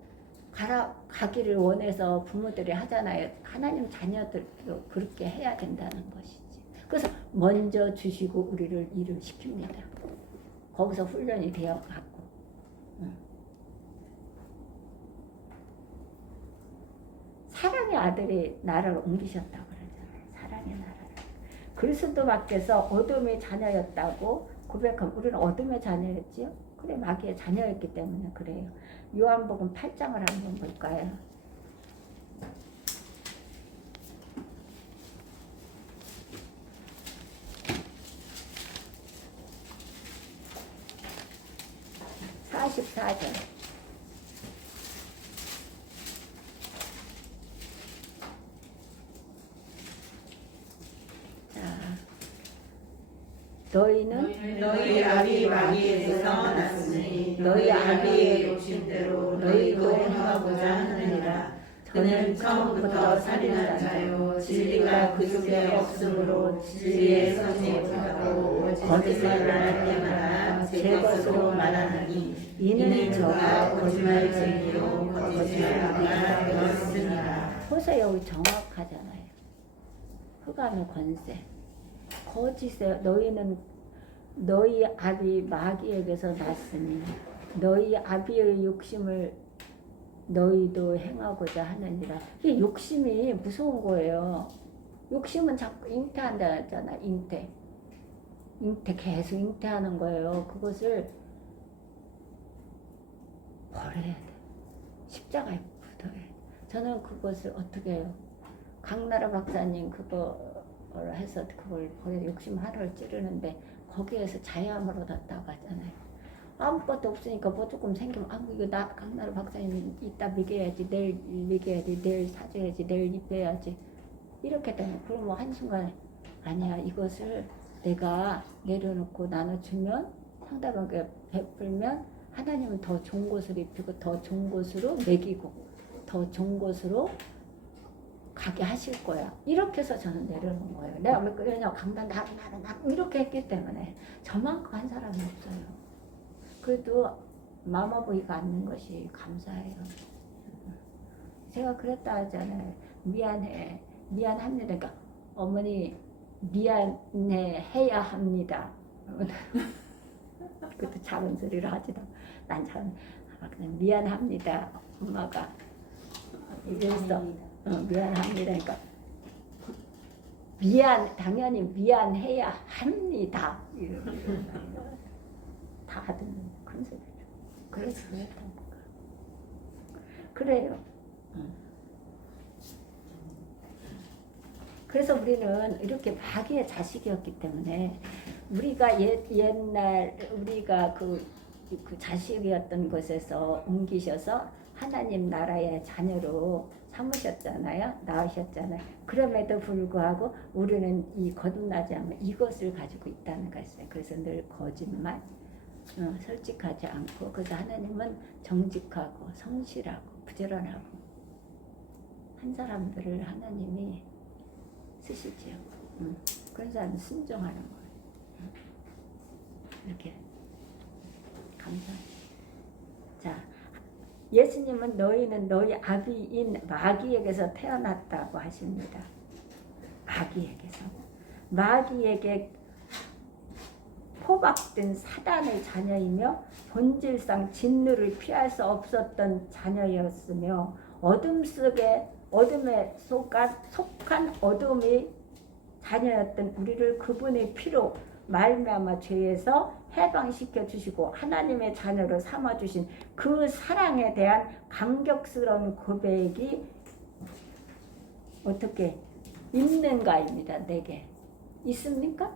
가기를 원해서 부모들이 하잖아요. 하나님 자녀들도 그렇게 해야 된다는 것이지. 그래서 먼저 주시고 우리를 일을 시킵니다. 거기서 훈련이 되어 갖고. 사랑의 아들이 나라를 옮기셨다고 그러잖아요. 사랑의 나라를. 그리스도 밖에서 어둠의 자녀였다고 고백하면 우리는 어둠의 자녀였지요? 그래 마귀의 자녀였기 때문에 그래요. 요한복음 8장을 한번 볼까요? (44절) 너희는 너희 아비 마귀에게서 났으니 너희 아비의 욕심대로 너희도 행하고자 하느니라. 그는 처음부터 살인한 자요 진리가 그 속에 없으므로 진리에 서지 못하고 거짓말을 할 때마다 제 것으로 말하느니 이는 저가 거짓말쟁이요 거짓말하기가 되었으니라. 보세요. 여기 정확하잖아요. 흑암의 권세 거짓에 너희는 너희 아비 마귀에게서 났으니 너희 아비의 욕심을 너희도 행하고자 하느니라. 이 욕심이 무서운 거예요. 욕심은 자꾸 잉태한다 했잖아. 잉태 계속 잉태하는 거예요. 그것을 버려야 돼. 십자가에 묻어야 돼. 저는 그것을 어떻게 해요? 강나라 박사님 그거 걸 해서 그걸 버려 욕심 하루를 찌르는데 거기에서 자유함을 얻었다고 하잖아요. 아무것도 없으니까 뭐 조금 생기면 이거 나 강나루 박사님 이따 먹여야지, 내일 먹여야지, 내일 사줘야지, 내일 입혀야지 이렇게 되면 그러면 한순간에 아니야, 이것을 내가 내려놓고 나눠주면 상대방에게 베풀면 하나님은 더 좋은 것을 입히고 더 좋은 것으로 먹이고 더 좋은 것으로 가게 하실 거야. 이렇게 해서 저는 내려놓은 거예요. 내가 왜냐면 강단 나는 이렇게 했기 때문에 저만큼 한 사람이 없어요. 그래도 마마보이가 않는 것이 감사해요. 제가 그랬다 하잖아요. 미안해, 미안합니다. 그러니까 어머니 미안해 해야 합니다. 그것도 작은 소리로 하지도. 난 참 그냥 미안합니다. 엄마가 이랬어. 미안합니다. 그러니까 당연히 미안해야 합니다. 다 듣는 큰 소리죠. 그래서 그래요. 그래서 우리는 이렇게 마귀의 자식이었기 때문에 우리가 옛날 우리가 그 자식이었던 곳에서 옮기셔서 하나님 나라의 자녀로 삼으셨잖아요. 낳으셨잖아요. 그럼에도 불구하고 우리는 이 거듭나지 않으면 이것을 가지고 있다는 것이에요. 그래서 늘 거짓말, 솔직하지 않고, 그래서 하나님은 정직하고 성실하고 부지런하고 한 사람들을 하나님이 쓰시지요. 그런 사람은 순종하는 거예요. 이렇게 감사합니다. 자, 예수님은 너희는 너희 아비인 마귀에게서 태어났다고 하십니다. 마귀에게서. 마귀에게 포박된 사단의 자녀이며 본질상 진노를 피할 수 없었던 자녀였으며 어둠에 속한 어둠의 자녀였던 우리를 그분의 피로 말미암아 죄에서 해방시켜 주시고 하나님의 자녀로 삼아 주신 그 사랑에 대한 감격스러운 고백이 어떻게 있는가입니다. 내게 있습니까?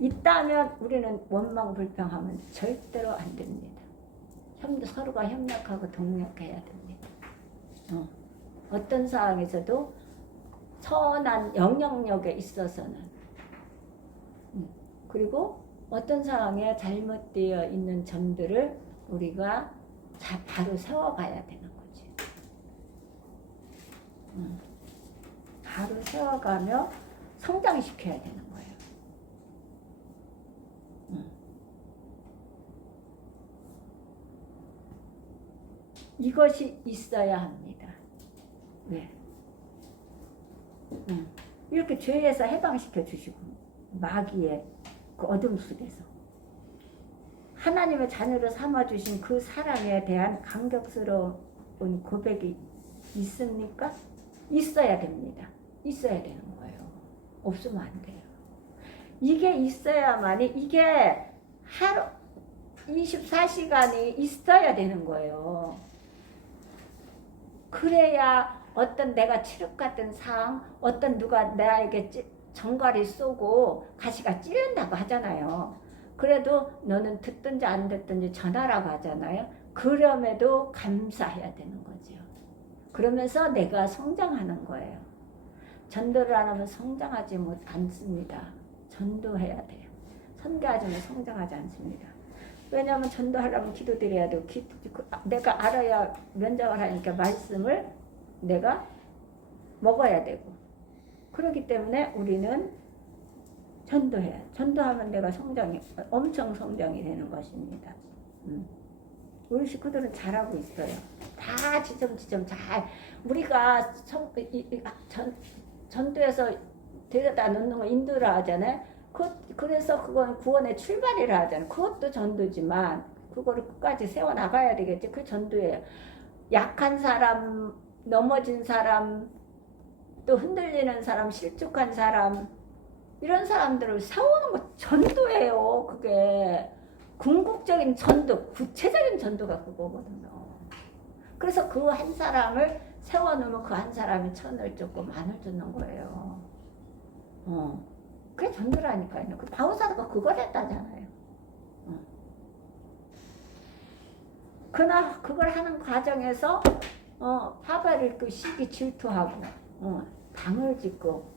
있다면 우리는 원망불평하면 절대로 안 됩니다. 서로가 협력하고 동력해야 됩니다. 어떤 상황에서도 선한 영향력에 있어서는 그리고 어떤 상황에 잘못되어 있는 점들을 우리가 바로 세워가야 되는 거지. 바로 세워가며 성장시켜야 되는 거예요. 이것이 있어야 합니다. 왜? 이렇게 죄에서 해방시켜 주시고 마귀의 그 어둠 속에서 하나님의 자녀로 삼아주신 그 사랑에 대한 감격스러운 고백이 있습니까? 있어야 됩니다. 있어야 되는 거예요. 없으면 안 돼요. 이게 있어야만이 이게 하루 24시간이 있어야 되는 거예요. 그래야 어떤 내가 칠흑 같은 상황, 어떤 누가 나에게 정갈이 쏘고 가시가 찌른다고 하잖아요. 그래도 너는 듣든지 안 듣든지 전하라고 하잖아요. 그럼에도 감사해야 되는 거죠. 그러면서 내가 성장하는 거예요. 전도를 안 하면 성장하지 않습니다. 전도해야 돼요. 선교하지 않으면 성장하지 않습니다. 왜냐하면 전도하려면 기도드려야 되고 내가 알아야 면장을 하니까 말씀을 내가 먹어야 되고 그렇기 때문에 우리는 전도해야 전도하면 내가 엄청 성장이 되는 것입니다. 우리 식구들은 잘하고 있어요. 다 지점지점 잘 우리가 전도해서 데려다 놓는 거 인도라 하잖아요. 그래서 그건 구원의 출발이라 하잖아요. 그것도 전도지만 그거를 끝까지 세워나가야 되겠지. 그 전도예요. 약한 사람, 넘어진 사람, 또 흔들리는 사람, 실족한 사람 이런 사람들을 세우는 거 전도예요. 그게 궁극적인 전도, 구체적인 전도가 그거거든요. 그래서 그 한 사람을 세워놓으면 그 한 사람이 천을 쫓고 만을 쫓는 거예요. 그게 전도라니까요. 그 바울사도가 그걸 했다잖아요. 그러나 그걸 하는 과정에서 바벨을 그 시기 질투하고 당을 짓고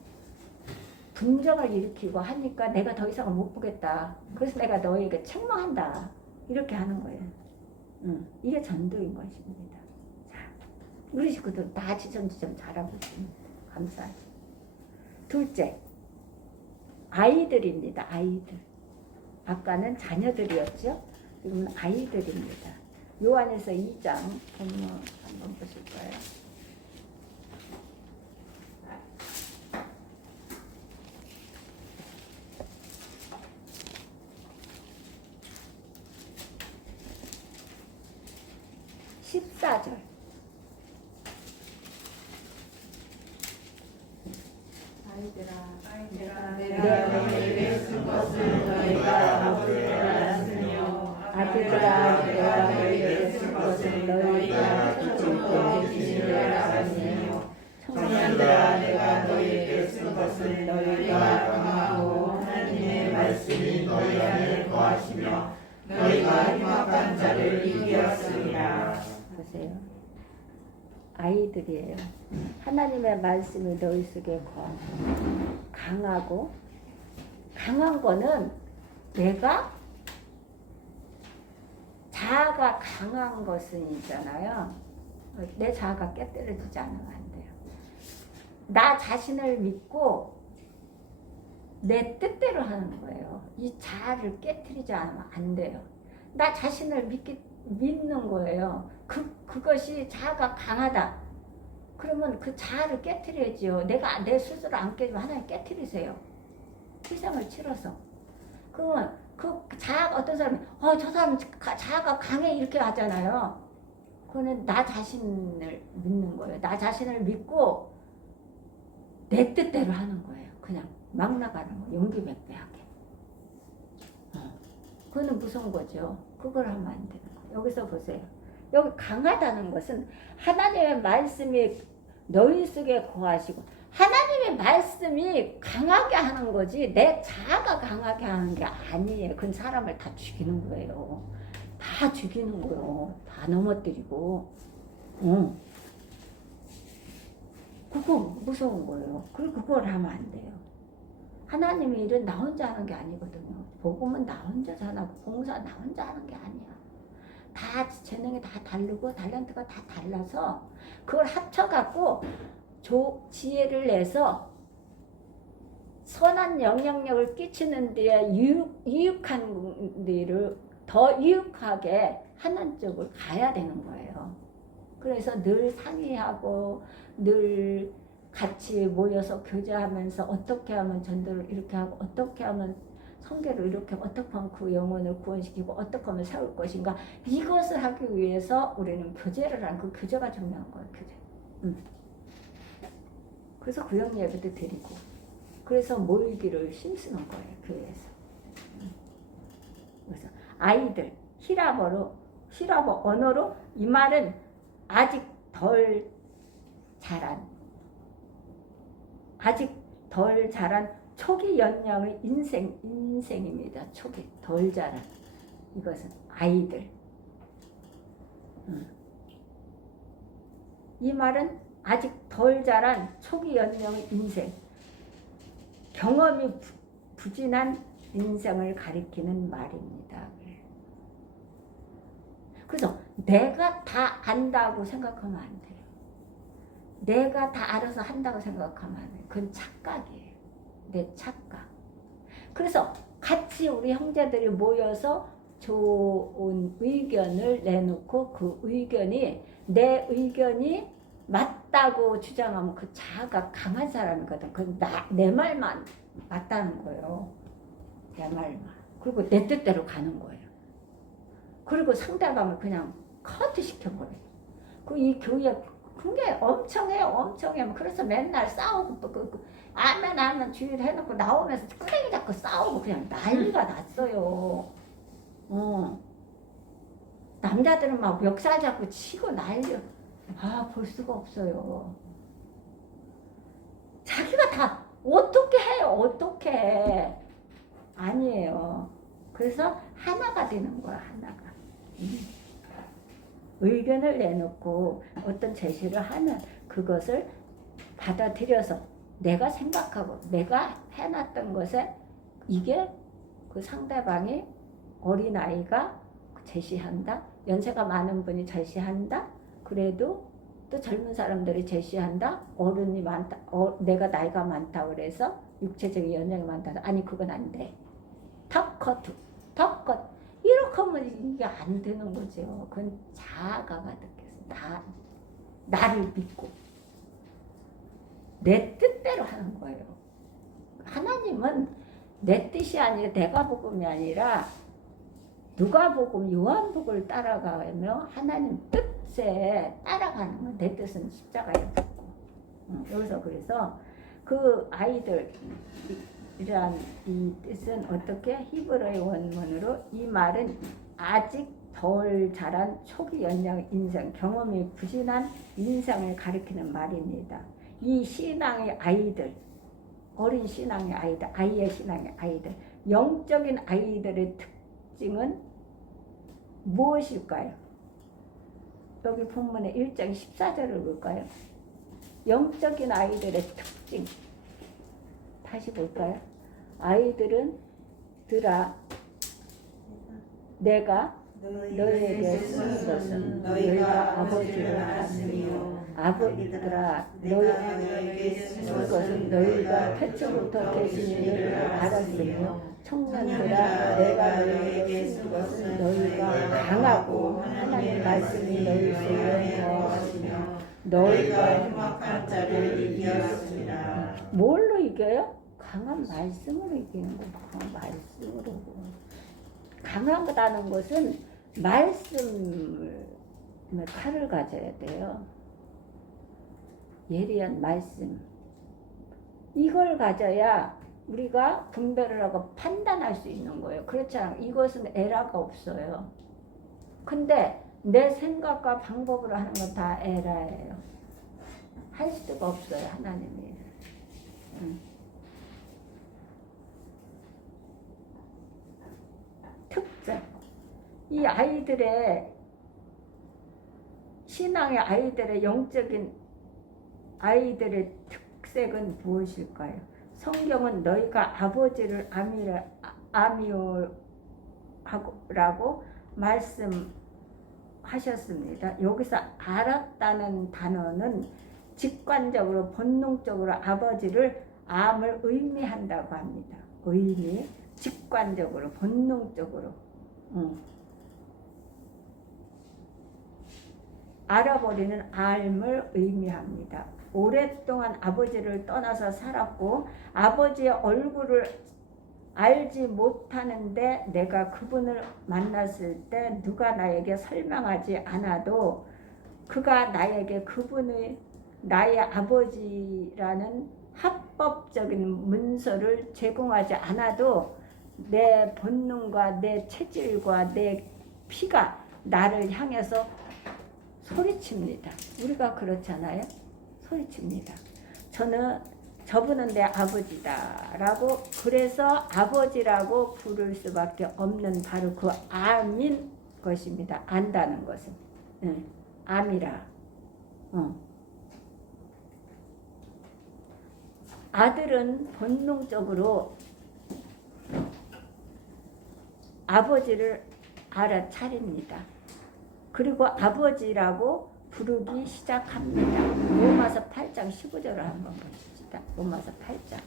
분정을 일으키고 하니까 내가 더 이상은 못 보겠다. 그래서 내가 너에게 책망한다. 이렇게 하는 거예요. 이게 전도인 것입니다. 자, 우리 식구들 다 지점지점 잘하고 있습니다. 감사하죠. 둘째, 아이들입니다. 아이들. 아까는 자녀들이었죠. 지금은 아이들입니다. 요한에서 2장 본문 한번 보실까요? 아이들아, 내가 너희에게 쓴 것은 너희가 아버지를 알았으며 아들들아, 내가 너희에게 쓴 것은 너희가 조금도 지식을 알았으며 청년들아, 내가 너희에게 쓴 것은 너희가 강하고 하나님의 말씀이 너희 안에 거하시며 너희가 흉악한 자를 이기었으리라. 보세요. 아이들이에요. 하나님의 말씀이 너희 속에 강하고 강한 거는 내가 자아가 강한 것은 있잖아요. 내 자아가 깨뜨려지지 않으면 안 돼요. 나 자신을 믿고 내 뜻대로 하는 거예요. 이 자아를 깨뜨리지 않으면 안 돼요. 나 자신을 믿는 거예요. 그것이 자아가 강하다. 그러면 그 자아를 깨뜨려야지요. 내가 내 스스로 안 깨지면 하나님 깨뜨리세요. 희생을 치러서. 그러면 그 자아가 어떤 사람이 저 사람 자아가 강해 이렇게 하잖아요. 그거는 나 자신을 믿는 거예요. 나 자신을 믿고 내 뜻대로 하는 거예요. 그냥 막 나가는 거. 용기백배하게. 그거는 무서운 거죠. 그걸 하면 안 되는 거예요. 여기서 보세요. 여기 강하다는 것은 하나님의 말씀이 너희 속에 거하시고 하나님의 말씀이 강하게 하는 거지 내 자아가 강하게 하는 게 아니에요. 그건 사람을 다 죽이는 거예요. 다 죽이는 거예요. 다 넘어뜨리고. 그거 무서운 거예요. 그리고 그걸 하면 안 돼요. 하나님의 일은 나 혼자 하는 게 아니거든요. 복음은 나 혼자 전하고 봉사 나 혼자 하는 게 아니야. 다 재능이 다 다르고 탤런트가 다 달라서 그걸 합쳐갖고 지혜를 내서 선한 영향력을 끼치는 데에 유익한 데를 더 유익하게 하는 쪽을 가야 되는 거예요. 그래서 늘 상의하고 늘 같이 모여서 교제하면서 어떻게 하면 전도를 이렇게 하고 어떻게 하면 성계를 이렇게 어떻게 하면 그 영혼을 구원시키고 어떻게 하면 세울 것인가 이것을 하기 위해서 우리는 교제를 하는 그 교제가 중요한 거예요. 교제. 그래서 구역 예배도 드리고 그래서 모이기를 힘쓰는 거예요. 교회에서. 그래서 아이들 히라버 언어로 이 말은 아직 덜 자란 초기 연령의 인생입니다. 초기 덜 자란 이것은 아이들. 이 말은 아직 덜 자란 초기 연령의 인생, 경험이 부진한 인생을 가리키는 말입니다. 그래서 내가 다 안다고 생각하면 안 돼요. 내가 다 알아서 한다고 생각하면 안 돼요. 그건 착각이에요. 내 착각. 그래서 같이 우리 형제들이 모여서 좋은 의견을 내놓고 그 의견이 내 의견이 맞다고 주장하면 그 자아가 강한 사람이거든. 그건 내 말만 맞다는 거예요. 내 말만. 그리고 내 뜻대로 가는 거예요. 그리고 상대방을 그냥 커트 시켜버려요. 이 교회 그게 엄청해요. 그래서 맨날 싸우고 아멘 주의를 해놓고 나오면서 끄댕이 잡고 싸우고 그냥 난리가 났어요. 남자들은 막 멱살 잡고 치고 난리요. 볼 수가 없어요. 자기가 다 어떻게 해요? 어떻게 해? 아니에요. 그래서 하나가 되는 거야, 하나가. 의견을 내놓고 어떤 제시를 하면 그것을 받아들여서 내가 생각하고 내가 해놨던 것에 이게 그 상대방이 어린아이가 제시한다. 연세가 많은 분이 제시한다. 그래도 또 젊은 사람들이 제시한다. 어른이 많다. 내가 나이가 많다 그래서 육체적인 연령이 많다. 아니 그건 안 돼. 턱커트. 이렇게 하면 이게 안 되는 거죠. 그건 자아가 가득해서 나를 믿고 내 뜻대로 하는 거예요. 하나님은 내 뜻이 아니라 내가 복음이 아니라 누가복음 요한복음을 따라가며 하나님 뜻에 따라가는 거. 내 뜻은 십자가에 붙고. 여기서 그래서 그 아이들이란 이 뜻은 어떻게 히브리어 원문으로 이 말은 아직 덜 자란 초기 연령 인생 경험이 부진한 인생을 가리키는 말입니다. 이 신앙의 아이들, 어린 신앙의 아이들, 아이의 신앙의 아이들, 영적인 아이들의 특징은 무엇일까요? 여기 본문의 1장 14절을 볼까요? 영적인 아이들의 특징. 다시 볼까요? 아이들은 들아 내가 너희에게 쓴 것은 너희가 아버지를 알았으며 아버지들아 너희에게 쓴 것은 너희가 태초부터 계신 이를 알았으며 청년들아 내가 너희에게 쓴 것은 너희가 강하고 하나님의 말씀이 너희 속에 거하시며 너희가 흉악한 자를 이기었습니다. 뭘로 이겨요? 강한 말씀으로 이기는 거예요. 강한 말씀으로. 강하다는 것은 말씀을 칼을 가져야 돼요. 예리한 말씀. 이걸 가져야 우리가 분별을 하고 판단할 수 있는 거예요. 그렇지 않아요. 이것은 에라가 없어요. 근데 내 생각과 방법으로 하는 건 다 에라예요. 할 수가 없어요. 하나님이. 특징. 이 아이들의 신앙의 아이들의 영적인 아이들의 특색은 무엇일까요? 성경은 너희가 아버지를 아미오라고 말씀하셨습니다. 여기서 알았다는 단어는 직관적으로 본능적으로 아버지를 암을 의미한다고 합니다. 의미, 직관적으로 본능적으로 알아버리는 알을 의미합니다. 오랫동안 아버지를 떠나서 살았고 아버지의 얼굴을 알지 못하는데 내가 그분을 만났을 때 누가 나에게 설명하지 않아도 그가 나에게 그분의 나의 아버지라는 합법적인 문서를 제공하지 않아도 내 본능과 내 체질과 내 피가 나를 향해서 소리칩니다. 우리가 그렇잖아요. 소리칩니다. 저분은 내 아버지다 라고 그래서 아버지라고 부를 수밖에 없는 바로 그 암인 것입니다. 안다는 것은 암이라. 아들은 본능적으로 아버지를 알아차립니다. 그리고 아버지라고 부르기 시작합니다. 로마서 8장 15절을 한번 보십시다. 로마서 8장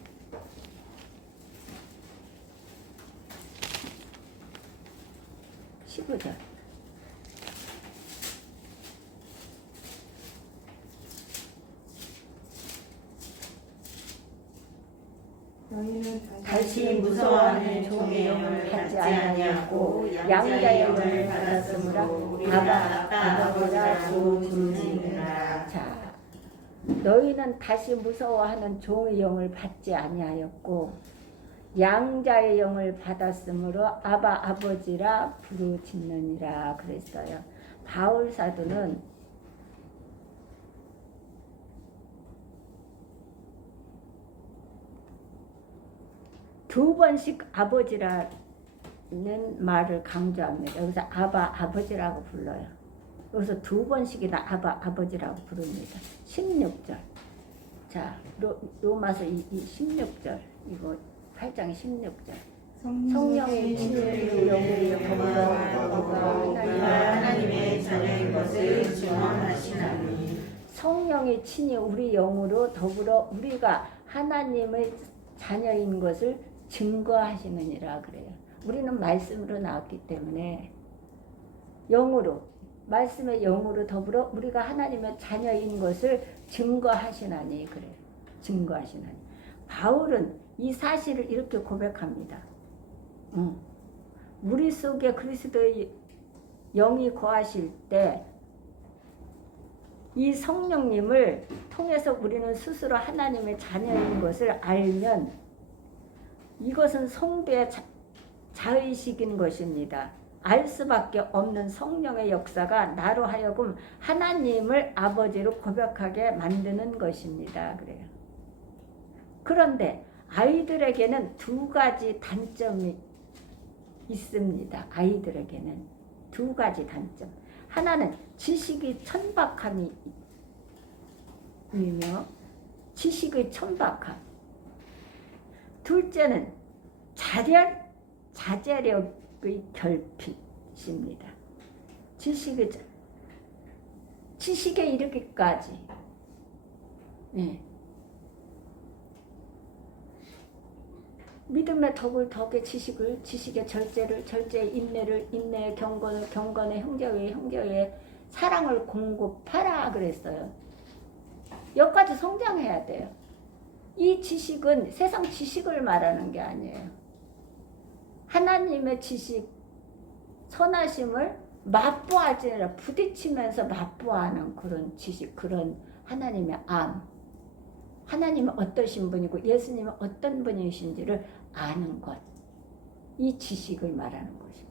15절. 다시 무서워하는 종의 영을 받지 아니하였고 양자의 영을 받았으므로 아버지라 부르짖느라. 자, 너희는 다시 무서워하는 종의 영을 받지 아니하였고 양자의 영을 받았으므로 아버지라 부르짖느니라 그랬어요. 바울 사도는 두 번씩 아버지라는 말을 강조합니다. 여기서 아버지라고 불러요. 여기서 두 번씩이나 아버지라고 부릅니다. 16절. 자, 로마서 16절. 이거 8장 16절. 성령의 친히 영으로 더불어 하나님의 자녀인 것을 증언하시나니. 성령의 친히 우리 영으로 더불어 우리가 하나님의 자녀인 것을 증거하시느니라 그래요. 우리는 말씀으로 나왔기 때문에 영으로, 말씀의 영으로 더불어 우리가 하나님의 자녀인 것을 증거하시나니 그래요. 증거하시나니. 바울은 이 사실을 이렇게 고백합니다. 우리 속에 그리스도의 영이 거하실 때 이 성령님을 통해서 우리는 스스로 하나님의 자녀인 것을 알면 이것은 성도의 자의식인 것입니다. 알 수밖에 없는 성령의 역사가 나로 하여금 하나님을 아버지로 고백하게 만드는 것입니다. 그래요. 그런데 아이들에게는 두 가지 단점이 있습니다. 아이들에게는 두 가지 단점. 하나는 지식이 천박함이며 지식의 천박함. 둘째는 자제력의 결핍입니다. 지식에 이르기까지. 네. 믿음의 덕의 지식의 절제의 인내의 경건의 형제의 사랑을 공급하라 그랬어요. 여기까지 성장해야 돼요. 이 지식은 세상 지식을 말하는 게 아니에요. 하나님의 지식, 선하심을 맛보아하지 아니라 부딪히면서 맛보아하는 그런 지식, 그런 하나님의 암. 하나님은 어떠신 분이고 예수님은 어떤 분이신지를 아는 것. 이 지식을 말하는 것입니다.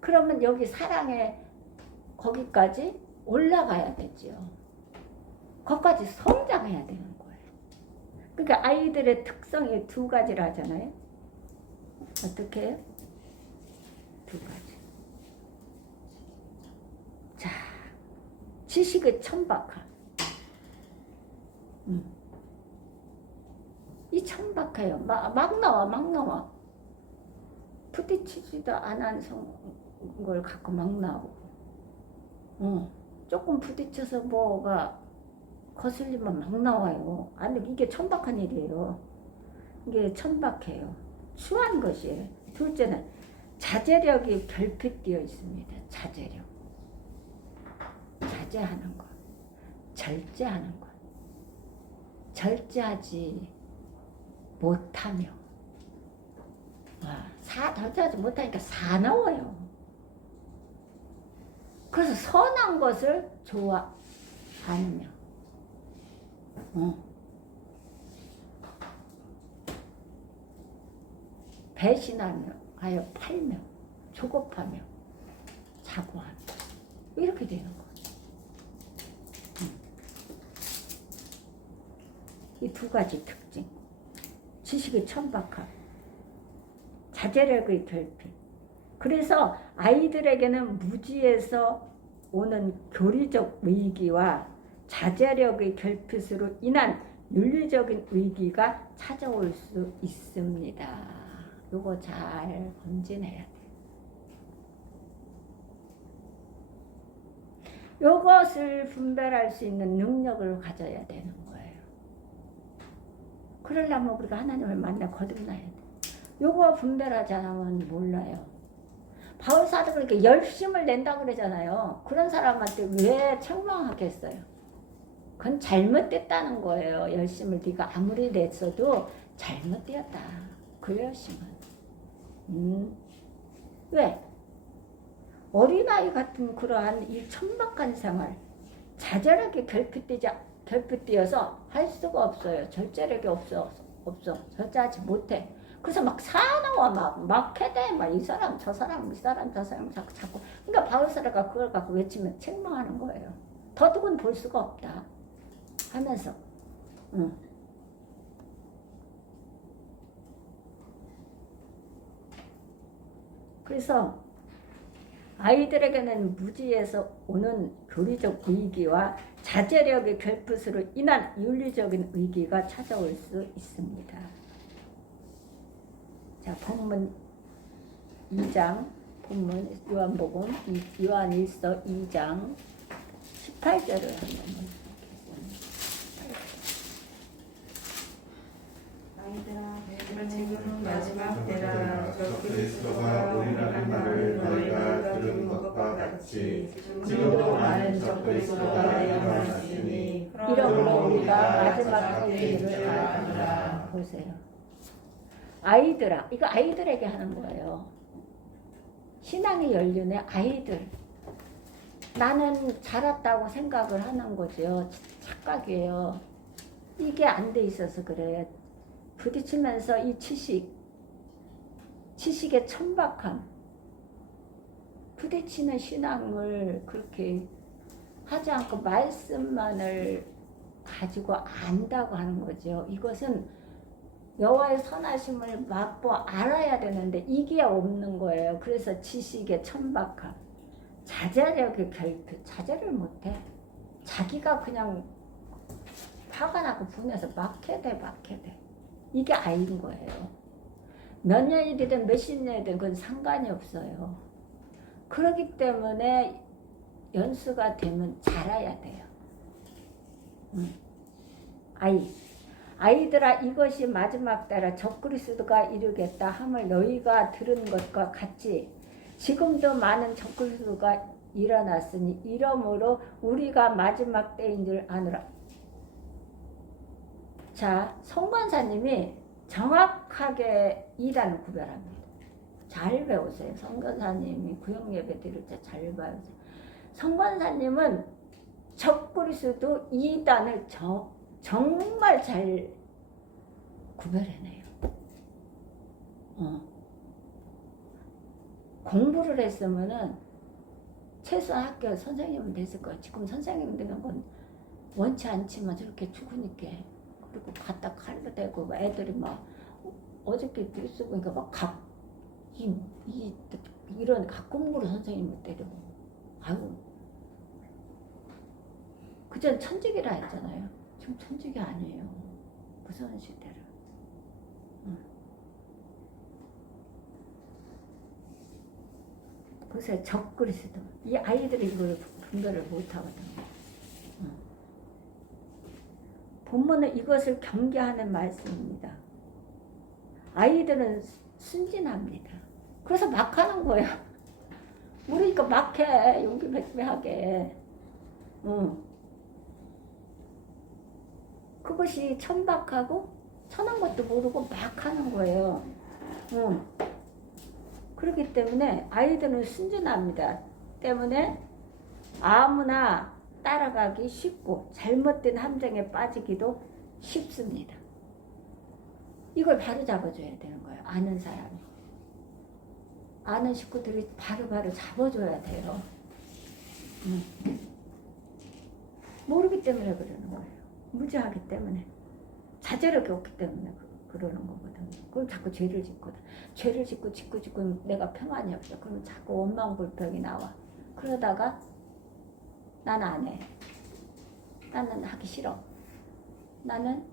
그러면 여기 사랑의 거기까지 올라가야 되죠. 거기까지 성장해야 되는 거예요. 그러니까 아이들의 특성이 두 가지를 하잖아요. 어떻게 해요? 두 가지. 자, 지식의 천박함. 이 천박해요. 막 나와. 부딪히지도 않은 걸 갖고 막 나오고. 조금 부딪혀서 뭐가 거슬리면 막 나와요. 아니, 이게 천박한 일이에요. 이게 천박해요. 추한 것이에요. 둘째는 자제력이 결핍되어 있습니다. 자제력. 자제하는 것. 절제하는 것. 절제하지 못하며 절제하지 못하니까 사나워요. 그래서 선한 것을 좋아하며 배신하며 하여 팔며 조급하며 자고하며 이렇게 되는 거예요. 이 두 가지 특징. 지식의 천박함, 자제력의 결핍. 그래서 아이들에게는 무지에서 오는 교리적 위기와 자제력의 결핍으로 인한 윤리적인 위기가 찾아올 수 있습니다. 요거 잘 검진해야 돼요. 요것을 분별할 수 있는 능력을 가져야 되는 거예요. 그러려면 우리가 하나님을 만나 거듭나야 돼. 요거 분별하지 않으면 몰라요. 바울 사도가 이렇게 열심을 낸다고 그러잖아요. 그런 사람한테 왜 책망하겠어요? 그건 잘못됐다는 거예요. 열심을 네가 아무리 냈어도 잘못되었다. 그 열심은. 왜? 어린아이 같은 그러한 이 천박한 생활, 자잘하게 결핍되어서 할 수가 없어요. 절제력이 없어. 절제하지 못해. 그래서 막 사나워, 막 해대, 이 사람, 저 사람, 자꾸. 그러니까 바울사도가 그걸 갖고 외치면 책망하는 거예요. 더욱은 볼 수가 없다. 하면서, 그래서 아이들에게는 무지에서 오는 교리적 의기와 자제력의 결핍으로 인한 윤리적인 의기가 찾아올 수 있습니다. 자, 본문 2장, 본문 요한복음 요한일서 2장 18절을 한번 보겠습니다. 아이들아, 지금은 마지막 때라. 저 그리스도가 오리라는 말을 너희가 들은 것과 같이 지금도 많은 저 그리스도가 일어났으니 이러므로 우리가 마지막 때의 일을 알아라. 보세요. 아이들아, 이거 아이들에게 하는 거예요. 신앙의 연륜의 아이들. 나는 자랐다고 생각을 하는 거죠. 착각이에요. 이게 안 돼 있어서 그래요. 부딪히면서 이 지식의 천박함, 부딪히는 신앙을 그렇게 하지 않고 말씀만을 가지고 안다고 하는 거죠. 이것은 여호와의 선하심을 맛보 알아야 되는데 이게 없는 거예요. 그래서 지식의 천박함, 자제력의 결핍, 자제를 못해. 자기가 그냥 화가 나고 분해서 막혀야 돼. 이게 아이인 거예요. 몇 년이든 몇십 년이든 그건 상관이 없어요. 그렇기 때문에 연수가 되면 자라야 돼요. 아이들아, 이것이 마지막 때라 적그리스도가 이르겠다 함을 너희가 들은 것과 같이 지금도 많은 적그리스도가 일어났으니 이러므로 우리가 마지막 때인 줄 아노라. 자, 성관사님이 정확하게 이단을 구별합니다. 잘 배우세요. 성관사님이 구역예배 드릴 때 잘 배우세요. 성관사님은 적그리스도 이단을 정말 잘 구별해내요. 공부를 했으면은 최소한 학교 선생님은 됐을 거예요. 지금 선생님 되는 건 원치 않지만 저렇게 죽으니까. 그리고 갖다 칼로 대고 애들이 막 어저께 뉴스 보니까 막 이런 각공부로 선생님을 때리고. 아유, 그전 천직이라 했잖아요. 지금 천직이 아니에요. 무서운 시대를. 보세요. 적그리스도. 이 아이들이 이걸 분별을 못하거든요. 본문은 이것을 경계하는 말씀입니다. 아이들은 순진합니다. 그래서 막 하는 거예요. 모르니까 막 해. 용기백배하게. 그것이 천박하고 천한 것도 모르고 막 하는 거예요. 그렇기 때문에 아이들은 순진합니다. 때문에 아무나 따라가기 쉽고 잘못된 함정에 빠지기도 쉽습니다. 이걸 바로 잡아줘야 되는 거예요. 아는 사람이. 아는 식구들이 바로 잡아줘야 돼요. 모르기 때문에 그러는 거예요. 무지하기 때문에. 자제력이 없기 때문에 그러는 거거든요. 그럼 자꾸 죄를 짓거든. 죄를 짓고 내가 평안이 없어. 그러면 자꾸 원망불평이 나와. 그러다가 나는 안 해. 나는 하기 싫어. 나는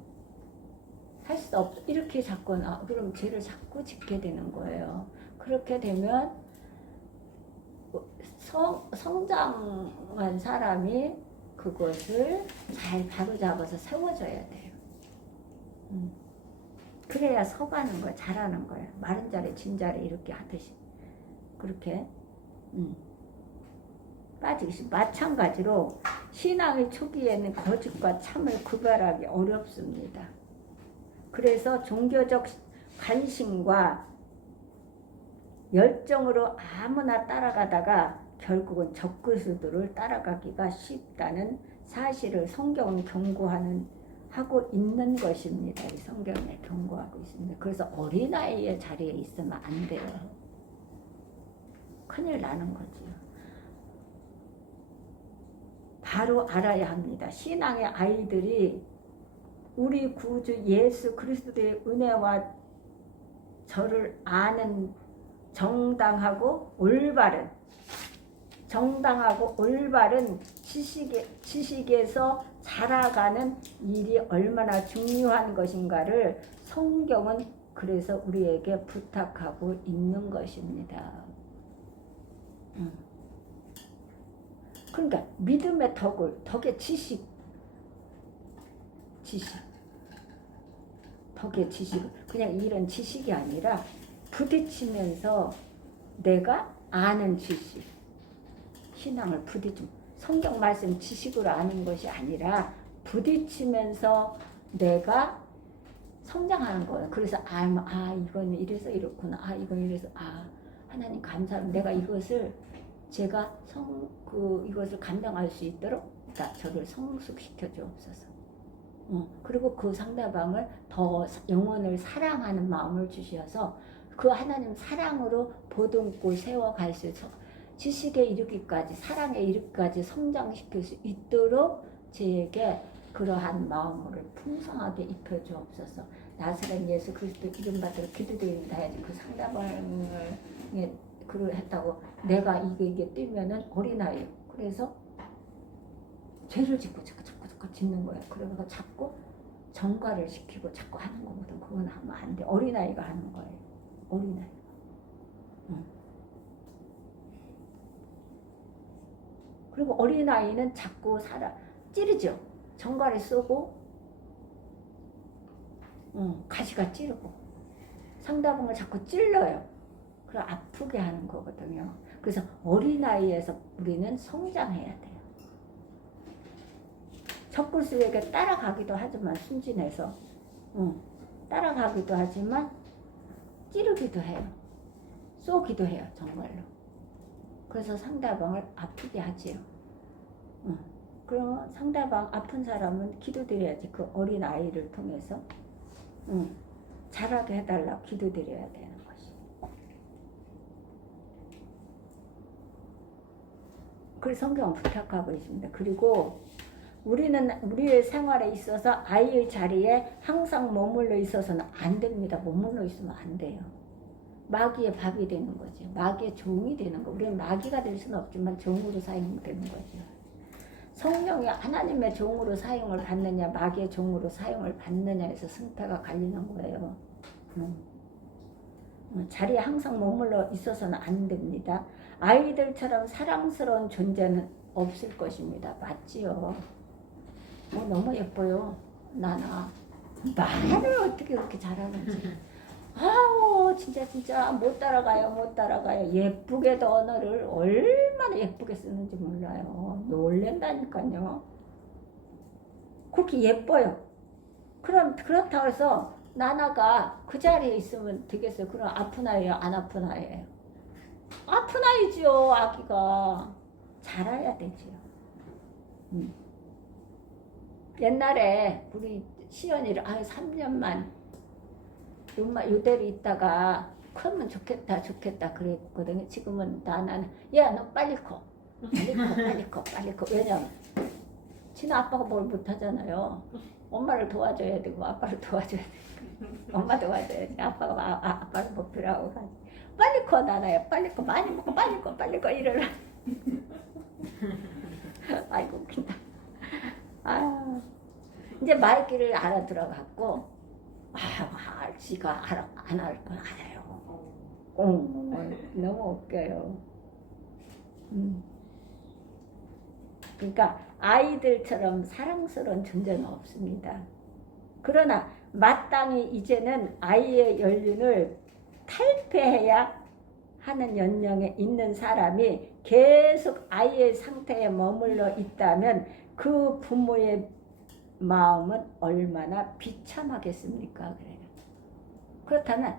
할 수 없어. 이렇게 자꾸 그럼 죄를 자꾸 짓게 되는 거예요. 그렇게 되면 성장한 사람이 그것을 잘 바로잡아서 세워줘야 돼요. 그래야 서가는 거예요. 잘하는 거예요. 마른 자리 진 자리 이렇게 하듯이 그렇게 빠지기. 마찬가지로 신앙의 초기에는 거짓과 참을 구별하기 어렵습니다. 그래서 종교적 관심과 열정으로 아무나 따라가다가 결국은 적그리스도를 따라가기가 쉽다는 사실을 성경은 하고 있는 것입니다. 이 성경에 경고하고 있습니다. 그래서 어린아이의 자리에 있으면 안 돼요. 큰일 나는 거지요. 바로 알아야 합니다. 신앙의 아이들이 우리 구주 예수 그리스도의 은혜와 저를 아는 정당하고 올바른 지식에서 자라가는 일이 얼마나 중요한 것인가를 성경은 그래서 우리에게 부탁하고 있는 것입니다. 그러니까 믿음의 덕의 지식, 덕의 지식, 그냥 이런 지식이 아니라 부딪히면서 내가 아는 지식, 신앙을 성경 말씀 지식으로 아는 것이 아니라 부딪히면서 내가 성장하는 거예요. 그래서 이건 이래서 이렇구나. 이건 이래서 하나님 감사합니다. 내가 제가 이것을 감당할 수 있도록 저를 성숙시켜 주옵소서. 그리고 그 상대방을 더 영혼을 사랑하는 마음을 주셔서 그 하나님 사랑으로 보듬고 세워갈 수 있어 지식에 이르기까지 사랑에 이르기까지 성장시킬 수 있도록 저에게 그러한 마음을 풍성하게 입혀 주옵소서. 나사렛 예수 그리스도 이름 받들어 기도드립니다 해야지. 그 상대방을 했다고 내가 이게 뛰면은 어린아이 그래서 죄를 짓고 자꾸 짓는 거야. 그러면서 자꾸 정과를 시키고 자꾸 하는 거거든. 그건 하면 안 돼. 어린아이가 하는 거예요. 어린아이. 그리고 어린아이는 자꾸 찌르죠. 정과를 쏘고 가시가 찌르고 상대방을 자꾸 찔러요. 그럼 아프게 하는 거거든요. 그래서 어린아이에서 우리는 성장해야 돼요. 적그리스도에게 따라가기도 하지만 순진해서 따라가기도 하지만 찌르기도 해요. 쏘기도 해요. 정말로. 그래서 상대방을 아프게 하지요. 그러면 상대방 아픈 사람은 기도드려야지. 그 어린아이를 통해서 자라게 해달라고 기도드려야 되는 것이. 그래서 성경은 부탁하고 있습니다. 그리고 우리는 우리의 생활에 있어서 아이의 자리에 항상 머물러 있어서는 안 됩니다. 머물러 있으면 안 돼요. 마귀의 밥이 되는 거죠. 마귀의 종이 되는 거. 우리는 마귀가 될 수는 없지만 종으로 사용되는 거죠. 성령이 하나님의 종으로 사용을 받느냐 마귀의 종으로 사용을 받느냐에서 승패가 갈리는 거예요. 자리에 항상 머물러 있어서는 안 됩니다. 아이들처럼 사랑스러운 존재는 없을 것입니다. 맞지요? 너무 예뻐요. 나나 말을 어떻게 그렇게 잘하는지. 진짜 못 따라가요. 예쁘게도 언어를 얼마나 예쁘게 쓰는지 몰라요. 놀랜다니까요. 그렇게 예뻐요. 그렇다고 해서 나나가 그 자리에 있으면 되겠어요. 그럼 아픈 아이예요? 안 아픈 아이예요? 아픈 아이죠. 아기가 자라야 되지요. 옛날에 우리 시연이를 3년만 요대로 있다가 크면 좋겠다 그랬거든요. 지금은 나는 야 너 빨리 커. 빨리 커. 왜냐면 지네 아빠가 뭘 못하잖아요. 엄마를 도와줘야 되고 아빠를 도와줘야 되고 엄마 도와줘야지. 아빠가 아빠를 목표라고 하지. 빨리 커 나나야. 빨리 커. 많이 먹고 빨리 커 이러라. 아이고 웃긴다. 이제 말귀를 알아들어갖고 지가 안 할 건 알아요. 너무 웃겨요. 그러니까 아이들처럼 사랑스러운 존재는 없습니다. 그러나 마땅히 이제는 아이의 연륜을 탈피해야 하는 연령에 있는 사람이 계속 아이의 상태에 머물러 있다면 그 부모의 마음은 얼마나 비참하겠습니까? 그래요. 그렇다면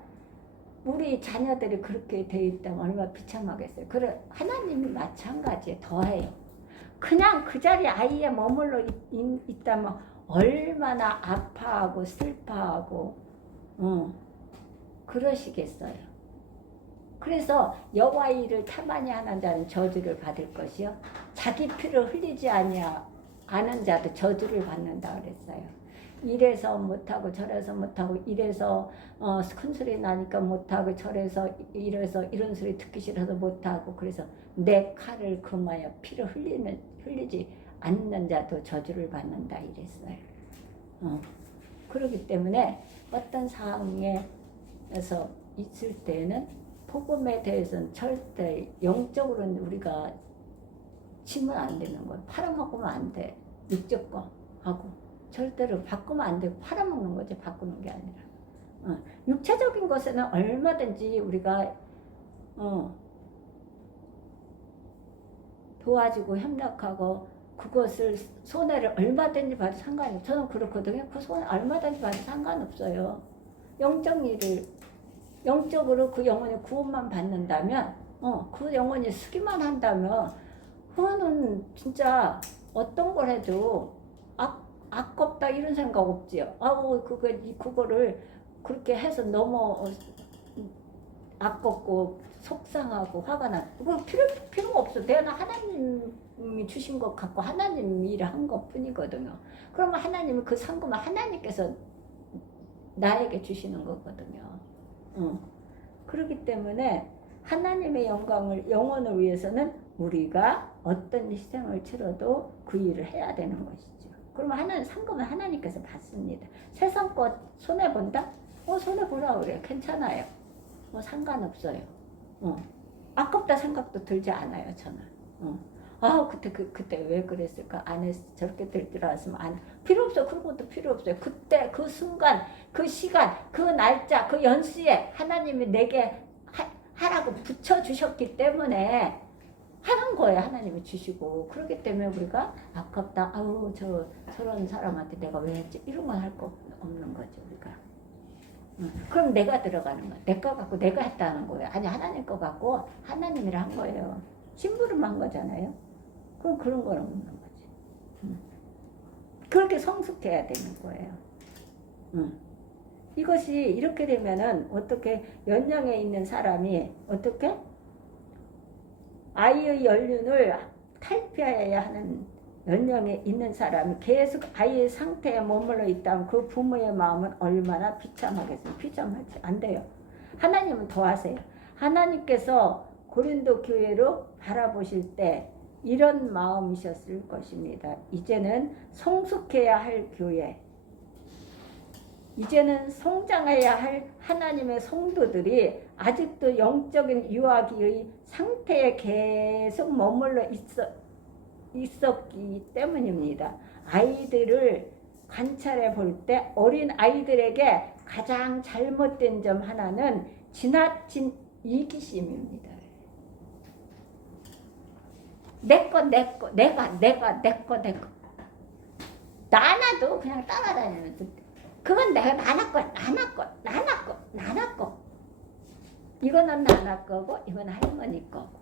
우리 자녀들이 그렇게 돼 있다면 얼마나 비참하겠어요. 그래 하나님이 마찬가지에 더해요. 그냥 그 자리에 아이에 머물러 있다면 얼마나 아파하고 슬퍼하고 그러시겠어요. 그래서 여호와 일을 탐하니 하는 자는 저주를 받을 것이요 자기 피를 흘리지 아는 자도 저주를 받는다 그랬어요. 이래서 못하고 저래서 못하고 이래서 큰 소리 나니까 못하고 저래서 이래서 이런 소리 듣기 싫어서 못하고 그래서 내 칼을 금하여 피를 흘리지 않는 자도 저주를 받는다 이랬어요. 그렇기 때문에 어떤 상황에서 있을 때는 복음에 대해서는 절대 영적으로는 우리가 치면 안 되는 거예요. 팔아먹으면 안 돼. 육적 거 하고 절대로 바꾸면 안 되고 팔아먹는 거지 바꾸는 게 아니라 육체적인 것에는 얼마든지 우리가 도와주고 협력하고 그것을 손해를 얼마든지 봐도 상관이 저는 그렇거든요. 그 손해 얼마든지 봐도 상관없어요. 영적 일을 영적으로 그 영혼의 구원만 받는다면 그 영혼이 쓰기만 한다면 그거는 진짜 어떤 걸 해도 아깝다 이런 생각 없지요. 그거를 그렇게 해서 너무 아깝고 속상하고 화가 나. 그거 필요가 없어. 내가 하나님이 주신 것 같고 하나님이 일을 한 것 뿐이거든요. 그러면 하나님은 그 상금을 하나님께서 나에게 주시는 거거든요. 그렇기 때문에 하나님의 영혼을 위해서는 우리가 어떤 희생을 치러도 그 일을 해야 되는 것이죠. 그러면 상금은 하나님께서 받습니다. 세상 것 손해본다? 손해보라 그래. 괜찮아요. 상관없어요. 아깝다 생각도 들지 않아요, 저는. 그때 왜 그랬을까? 안 했어. 저렇게 될 줄 알았으면 필요 없어. 그런 것도 필요 없어요. 그때, 그 순간, 그 시간, 그 날짜, 그 연수에 하나님이 내게 하라고 붙여주셨기 때문에 하는 거예요. 하나님이 주시고. 그렇기 때문에 우리가 아깝다. 저런 사람한테 내가 왜 했지? 이런 건 할 거 없는 거죠, 우리가. 그럼 내가 들어가는 거야. 내 거 갖고 내가 했다는 거예요. 아니, 하나님 거 갖고 하나님이라 한 거예요. 심부름한 거잖아요. 그럼 그런 건 없는 거지. 그렇게 성숙해야 되는 거예요. 이것이 이렇게 되면은 어떻게 연령에 있는 사람이 어떻게 아이의 연륜을 탈피해야 하는 연령에 있는 사람이 계속 아이의 상태에 머물러 있다면 그 부모의 마음은 얼마나 비참하겠습니까? 비참하지 안 돼요. 하나님은 더 하세요. 하나님께서 고린도 교회로 바라보실 때 이런 마음이셨을 것입니다. 이제는 성숙해야 할 교회, 이제는 성장해야 할 하나님의 성도들이 아직도 영적인 유아기의 상태에 계속 머물러 있었기 때문입니다. 아이들을 관찰해 볼 때 어린 아이들에게 가장 잘못된 점 하나는 지나친 이기심입니다. 내거 내가 나나도 그냥 따라다니면서 그건 내가 나나 거 이거는 나나 거고 이건 할머니 거고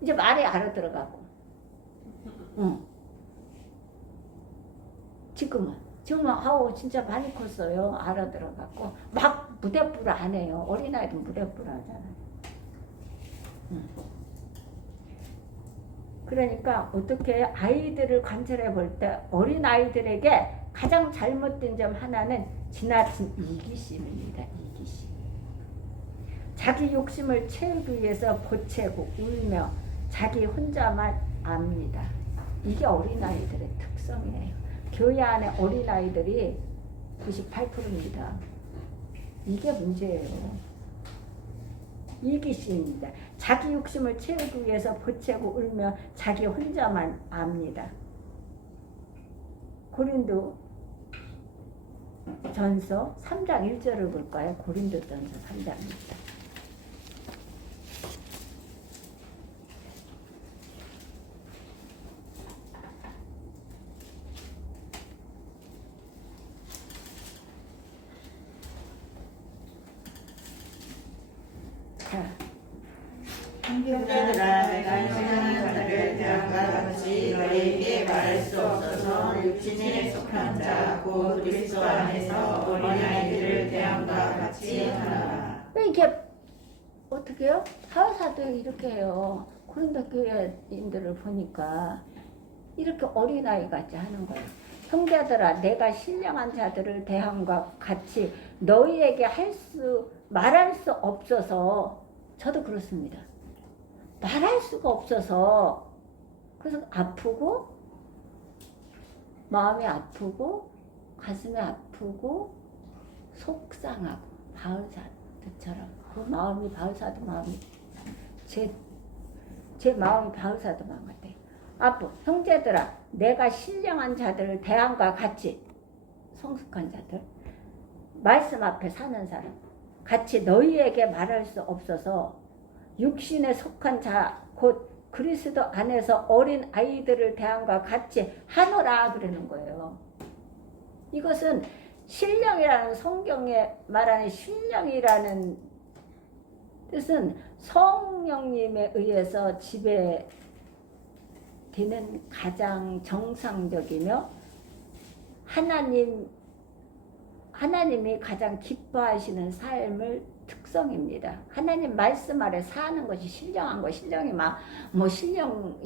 이제 말이 알아들어가고 지금은 진짜 많이 컸어요. 알아들어갖고 막 무대뿔 안 해요. 어린아이도 무대뿔 하잖아요. 그러니까 어떻게 아이들을 관찰해 볼 때 어린아이들에게 가장 잘못된 점 하나는 지나친 이기심입니다. 이기심. 자기 욕심을 채우기 위해서 보채고 울며 자기 혼자만 압니다. 이게 어린아이들의 특성이에요. 교회 안에 어린아이들이 98%입니다. 이게 문제예요. 이기심입니다. 자기 욕심을 채우기 위해서 보채고 울며 자기 혼자만 압니다. 고린도 전서 3장 1절을 볼까요? 고린도 전서 3장 1절. 형제들아 내가 생각하는 자를 대함과 같이 너희에게 말할 수 없어서 육신에 속한 자 곧 그리스도 안에서 어린아이들을 대함과 같이 하라. 이게 어떻게 해요? 사도도 이렇게 해요. 고린도 교회인들을 보니까 이렇게 어린아이 같이 하는 거예요. 형제들아 내가 신령한 자들을 대함과 같이 너희에게 말할 수 없어서 저도 그렇습니다. 말할 수가 없어서 그래서 아프고 마음이 아프고 가슴이 아프고 속상하고 바울사도처럼 그 마음이 바울사도 마음이 제 마음이 바울사도 마음 같아요. 형제들아 내가 신령한 자들을 대함과 같이 성숙한 자들 말씀 앞에 사는 사람 같이 너희에게 말할 수 없어서 육신에 속한 자 곧 그리스도 안에서 어린 아이들을 대함과 같이 하노라 그러는 거예요. 이것은 신령이라는 성경에 말하는 신령이라는 뜻은 성령님에 의해서 지배되는 가장 정상적이며 하나님이 가장 기뻐하시는 삶을 특성입니다. 하나님 말씀 아래 사는 것이 신령한 거, 신령이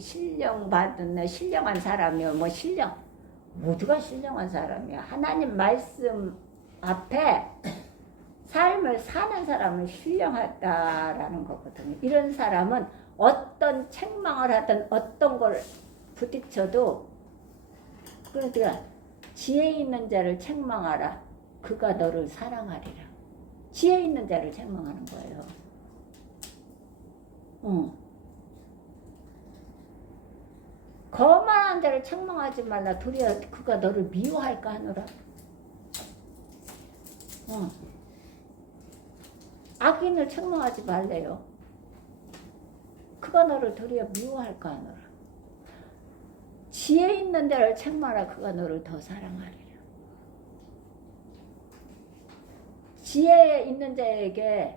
신령 받은 신령한 사람이요, 모두가 신령한 사람이야. 하나님 말씀 앞에 삶을 사는 사람은 신령하다라는 거거든요. 이런 사람은 어떤 책망을 하든 어떤 걸 부딪혀도 그러니까 지혜 있는 자를 책망하라. 그가 너를 사랑하리라. 지혜 있는 자를 책망하는 거예요. 거만한 자를 책망하지 말라. 도리어 그가 너를 미워할까 하노라. 악인을 책망하지 말래요. 그가 너를 도리어 미워할까 하노라. 지혜 있는 자를 책망하라. 그가 너를 더 사랑하리라. 지혜 있는 자에게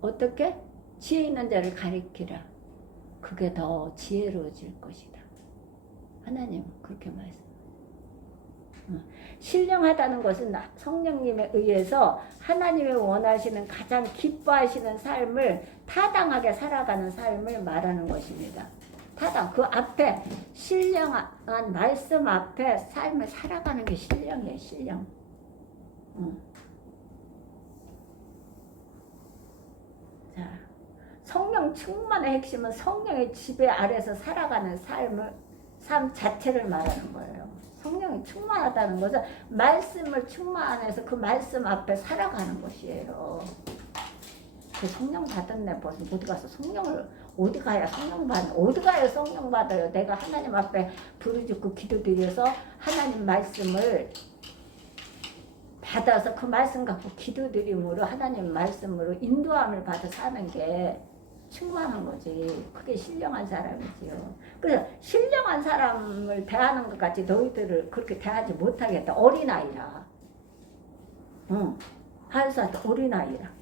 어떻게? 지혜 있는 자를 가리키라. 그게 더 지혜로워질 것이다. 하나님은 그렇게 말씀해요. 신령하다는 것은 성령님에 의해서 하나님이 원하시는 가장 기뻐하시는 삶을 타당하게 살아가는 삶을 말하는 것입니다. 타당, 그 앞에 신령한 말씀 앞에 삶을 살아가는 게 신령이에요. 신령. 자, 성령 충만의 핵심은 성령의 지배 아래서 살아가는 삶 자체를 말하는 거예요. 성령이 충만하다는 것은 말씀을 충만해서 그 말씀 앞에 살아가는 것이에요. 그 성령 받았네. 벌써 어디 가서 성령을 어디 가야 성령 받아요. 내가 하나님 앞에 부르짖고 기도드려서 하나님 말씀을 받아서 그 말씀 갖고 기도드림으로 하나님 말씀으로 인도함을 받아 사는 게 충만한 거지. 그게 신령한 사람이지요. 그래서 신령한 사람을 대하는 것 같이 너희들을 그렇게 대하지 못하겠다. 어린아이라. 한사도 어린아이라.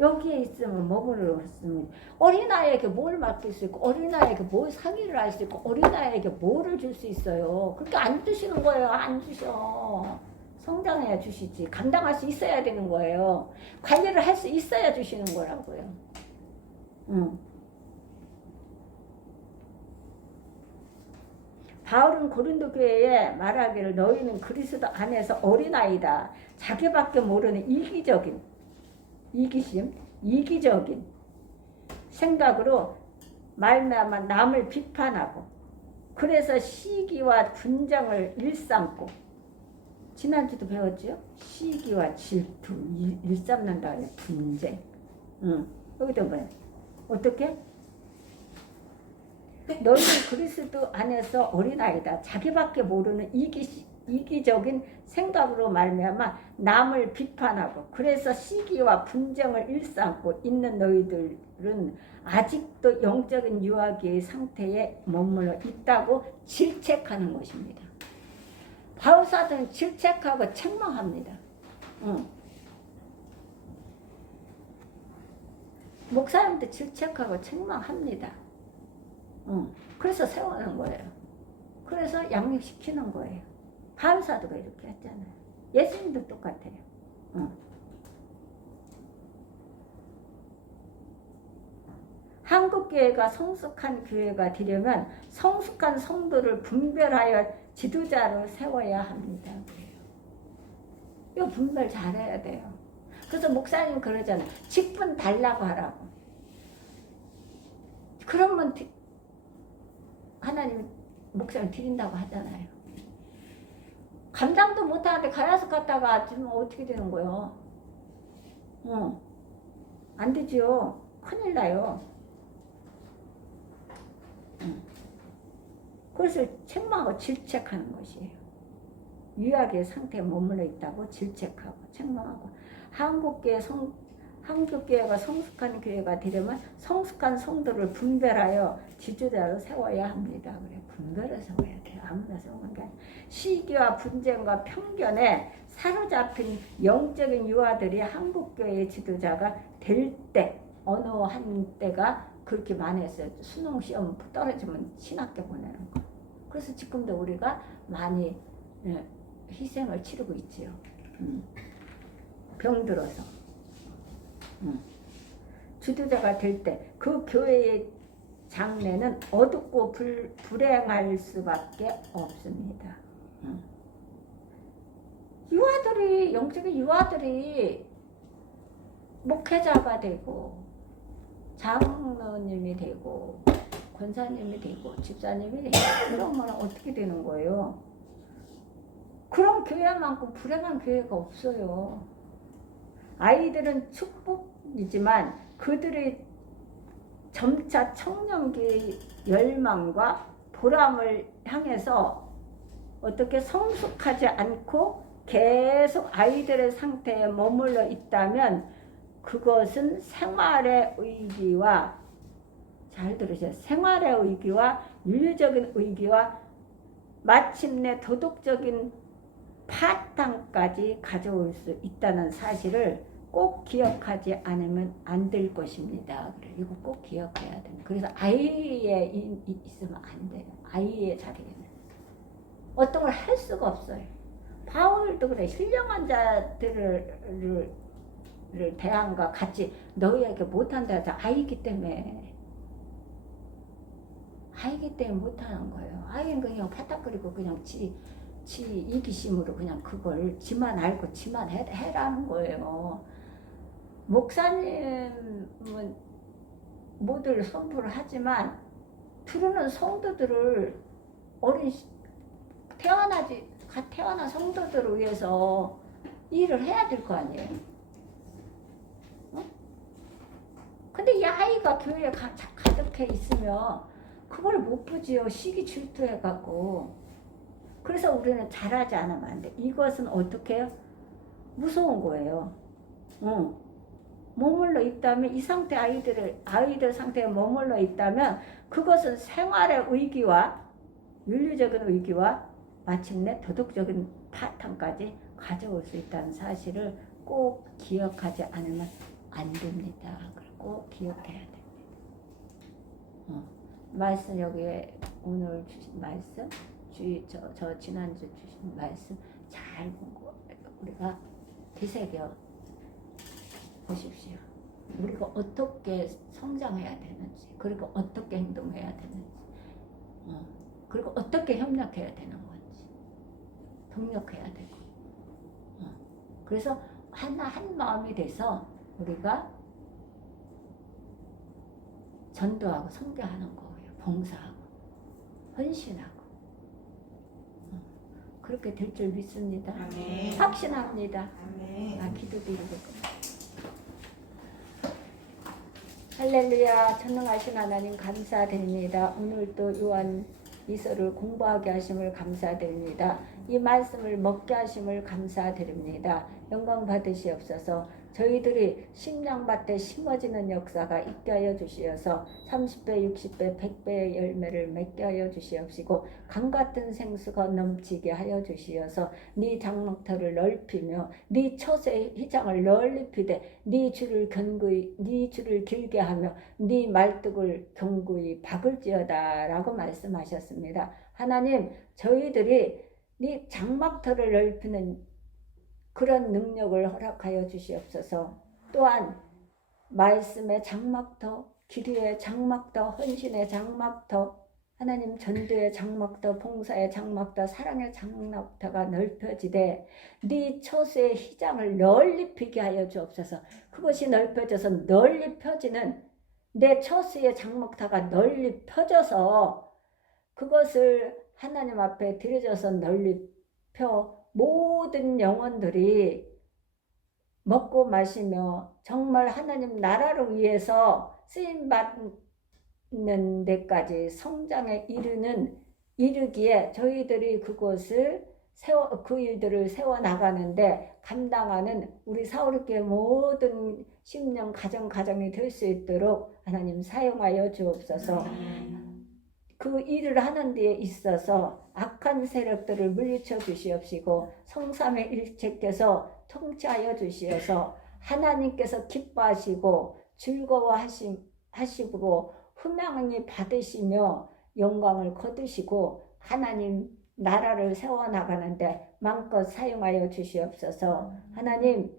여기에 있으면 머물렀으면 어린아이에게 뭘 맡길 수 있고 어린아이에게 뭘 상의를 할 수 있고 어린아이에게 뭐를 줄 수 있어요. 그렇게 안 주시는 거예요. 안 주셔. 성장해야 주시지. 감당할 수 있어야 되는 거예요. 관리를 할 수 있어야 주시는 거라고요. 바울은 고린도 교회에 말하기를 너희는 그리스도 안에서 어린아이다. 자기밖에 모르는 이기적인 생각으로 말미암아 남을 비판하고 그래서 시기와 분쟁을 일삼고 지난주도 배웠죠? 시기와 질투 일삼는다 하네. 분쟁. 여기도 뭐야? 어떻게? 너희는 그리스도 안에서 어린아이다. 자기밖에 모르는 이기적인 생각으로 말미암아 남을 비판하고 그래서 시기와 분쟁을 일삼고 있는 너희들은 아직도 영적인 유아기의 상태에 머물러 있다고 질책하는 것입니다. 바울사도는 질책하고 책망합니다. 목사님도 질책하고 책망합니다. 그래서 세우는 거예요. 그래서 양육시키는 거예요. 바울사도가 이렇게 했잖아요. 예수님도 똑같아요. 한국교회가 성숙한 교회가 되려면 성숙한 성도를 분별하여 지도자로 세워야 합니다. 이거 분별 잘해야 돼요. 그래서 목사님 그러잖아요. 직분 달라고 하라고. 그러면 하나님 목사님 드린다고 하잖아요. 감당도 못하는데 가야석 갔다가 지금 어떻게 되는 거예요? 안 되죠. 큰일 나요. 그래서 책망하고 질책하는 것이에요. 유약의 상태에 머물러 있다고 질책하고 책망하고. 한국교회가 성숙한 교회가 되려면 성숙한 성도를 분별하여 지도자로 세워야 합니다. 그래, 분별을 세워야 돼요. 아무나 세우는 게 아니라. 시기와 분쟁과 편견에 사로잡힌 영적인 유아들이 한국교회의 지도자가 될 때, 어느 한때가 그렇게 많이 했어요. 수능 시험 떨어지면 신학교 보내는 거. 그래서 지금도 우리가 많이 희생을 치르고 있지요. 병들어서. 지도자가 될 때 그 교회의 장래는 어둡고 불행할 수밖에 없습니다. 유아들이, 영적인 유아들이 목회자가 되고 장로님이 되고 권사님이 되고 집사님이 되고 그러면 어떻게 되는 거예요? 그런 교회만큼 불행한 교회가 없어요. 아이들은 축복이지만 그들의 점차 청년기의 열망과 보람을 향해서 어떻게 성숙하지 않고 계속 아이들의 상태에 머물러 있다면 그것은 생활의 의기와, 잘 들으세요. 생활의 의기와 윤리적인 의기와 마침내 도덕적인 파탄까지 가져올 수 있다는 사실을 꼭 기억하지 않으면 안 될 것입니다. 그래, 이거 꼭 기억해야 돼요. 그래서 아이에 있으면 안 돼요. 아이의 자리에는 어떤 걸 할 수가 없어요. 바울도 그래. 신령한 자들을 대항과 같이 너희에게 못한다 해서 아이기 때문에 못하는 거예요. 아이는 그냥 파닥거리고 그냥 지 이기심으로 그냥 그걸 지만 알고 지만 해라는 거예요. 목사님은 모두 선포를 하지만 들으는 성도들을 태어난 성도들을 위해서 일을 해야 될 거 아니에요. 근데 이 아이가 교회에 가득해 있으면 그걸 못 보지요. 시기 질투해갖고. 그래서 우리는 잘하지 않으면 안 돼. 이것은 어떻게 해요? 무서운 거예요. 머물러 있다면 이 상태 아이들 상태에 머물러 있다면 그것은 생활의 의기와 윤리적인 의기와 마침내 도덕적인 파탄까지 가져올 수 있다는 사실을 꼭 기억하지 않으면 안 됩니다. 꼭 기억해야 됩니다. 말씀 여기에 오늘 주신 말씀, 저 지난주 주신 말씀 잘 보고 우리가 되새겨 보십시오. 우리가 어떻게 성장해야 되는지, 그리고 어떻게 행동해야 되는지, 그리고 어떻게 협력해야 되는 건지, 동력해야 되고, 그래서 한 마음이 돼서 우리가 전도하고 선교하는 거예요. 봉사하고 헌신하고 그렇게 될 줄 믿습니다. 아멘. 확신합니다. 아멘. 기도드리고 할렐루야. 전능하신 하나님 감사드립니다. 오늘도 요한 이서를 공부하게 하심을 감사드립니다. 이 말씀을 먹게 하심을 감사드립니다. 영광 받으시옵소서. 저희들이 심령밭에 심어지는 역사가 있게 하여 주시어서 30배, 60배, 100배의 열매를 맺게 하여 주시옵시고 강같은 생수가 넘치게 하여 주시어서 네 장막터를 넓히며 네 처소의 휘장을 넓히되 네 줄을 길게 하며 네 말뚝을 견고히 박을지어다 라고 말씀하셨습니다. 하나님, 저희들이 네 장막터를 넓히는 그런 능력을 허락하여 주시옵소서. 또한 말씀의 장막터, 기도의 장막터, 헌신의 장막터, 하나님 전도의 장막터, 봉사의 장막터, 사랑의 장막터가 넓혀지되 네 처소의 휘장을 널리 피게 하여 주옵소서. 그것이 넓혀져서 널리 펴지는 내 처소의 장막터가 널리 펴져서 그것을 하나님 앞에 들여져서 널리 펴 모든 영혼들이 먹고 마시며 정말 하나님 나라를 위해서 쓰임받는 데까지 성장에 이르기에 저희들이 그것을 그 일들을 세워나가는데 감당하는 우리 사울교회 모든 심령 가정이 될 수 있도록 하나님 사용하여 주옵소서. 그 일을 하는 데에 있어서 악한 세력들을 물리쳐 주시옵시고 성삼의 일체께서 통치하여 주시어서 하나님께서 기뻐하시고 즐거워하시고 훈명히 받으시며 영광을 거두시고 하나님 나라를 세워나가는데 마음껏 사용하여 주시옵소서. 하나님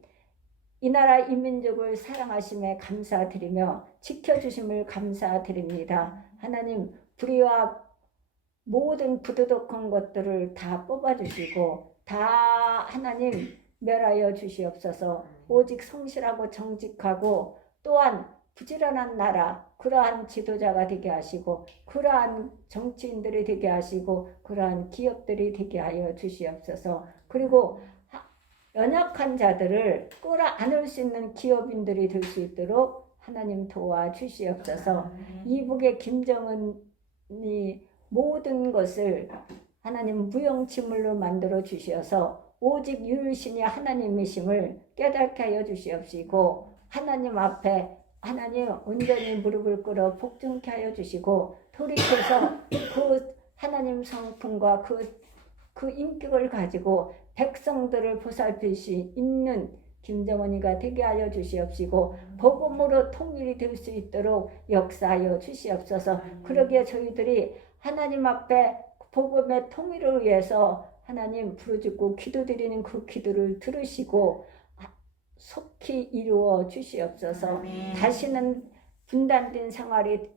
이 나라 이 민족을 사랑하심에 감사드리며 지켜주심을 감사드립니다. 하나님 불의와 모든 부도덕한 것들을 다 뽑아주시고 다 하나님 멸하여 주시옵소서. 오직 성실하고 정직하고 또한 부지런한 나라 그러한 지도자가 되게 하시고 그러한 정치인들이 되게 하시고 그러한 기업들이 되게 하여 주시옵소서. 그리고 연약한 자들을 끌어안을 수 있는 기업인들이 될 수 있도록 하나님 도와주시옵소서. 이북의 김정은이 모든 것을 하나님 무용지물로 만들어 주시어서 오직 유일신이 하나님이심을 깨닫게 하여 주시옵시고 하나님 앞에 하나님 온전히 무릎을 꿇어 복종케 하여 주시고 돌이켜서 그 하나님 성품과 그 인격을 가지고 백성들을 보살필 수 있는 김정은이가 되게 하여 주시옵시고 복음으로 통일이 될 수 있도록 역사하여 주시옵소서. 그러기에 저희들이 하나님 앞에 복음의 통일을 위해서 하나님 부르짖고 기도드리는 그 기도를 들으시고 속히 이루어 주시옵소서. 다시는 분단된 생활이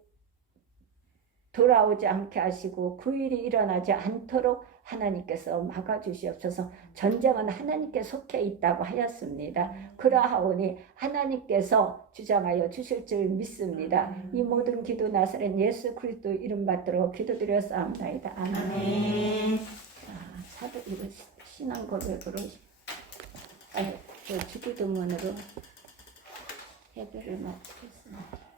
돌아오지 않게 하시고 그 일이 일어나지 않도록 하나님께서 막아주시옵소서. 전쟁은 하나님께 속해 있다고 하였습니다. 그러하오니 하나님께서 주장하여 주실 줄 믿습니다. 이 모든 기도 나사렛 예수 그리스도 이름 받들어 기도드렸사옵나이다. 아멘. 사도 이거 신앙 고백으로 주기도문으로 예배를 마치겠습니다.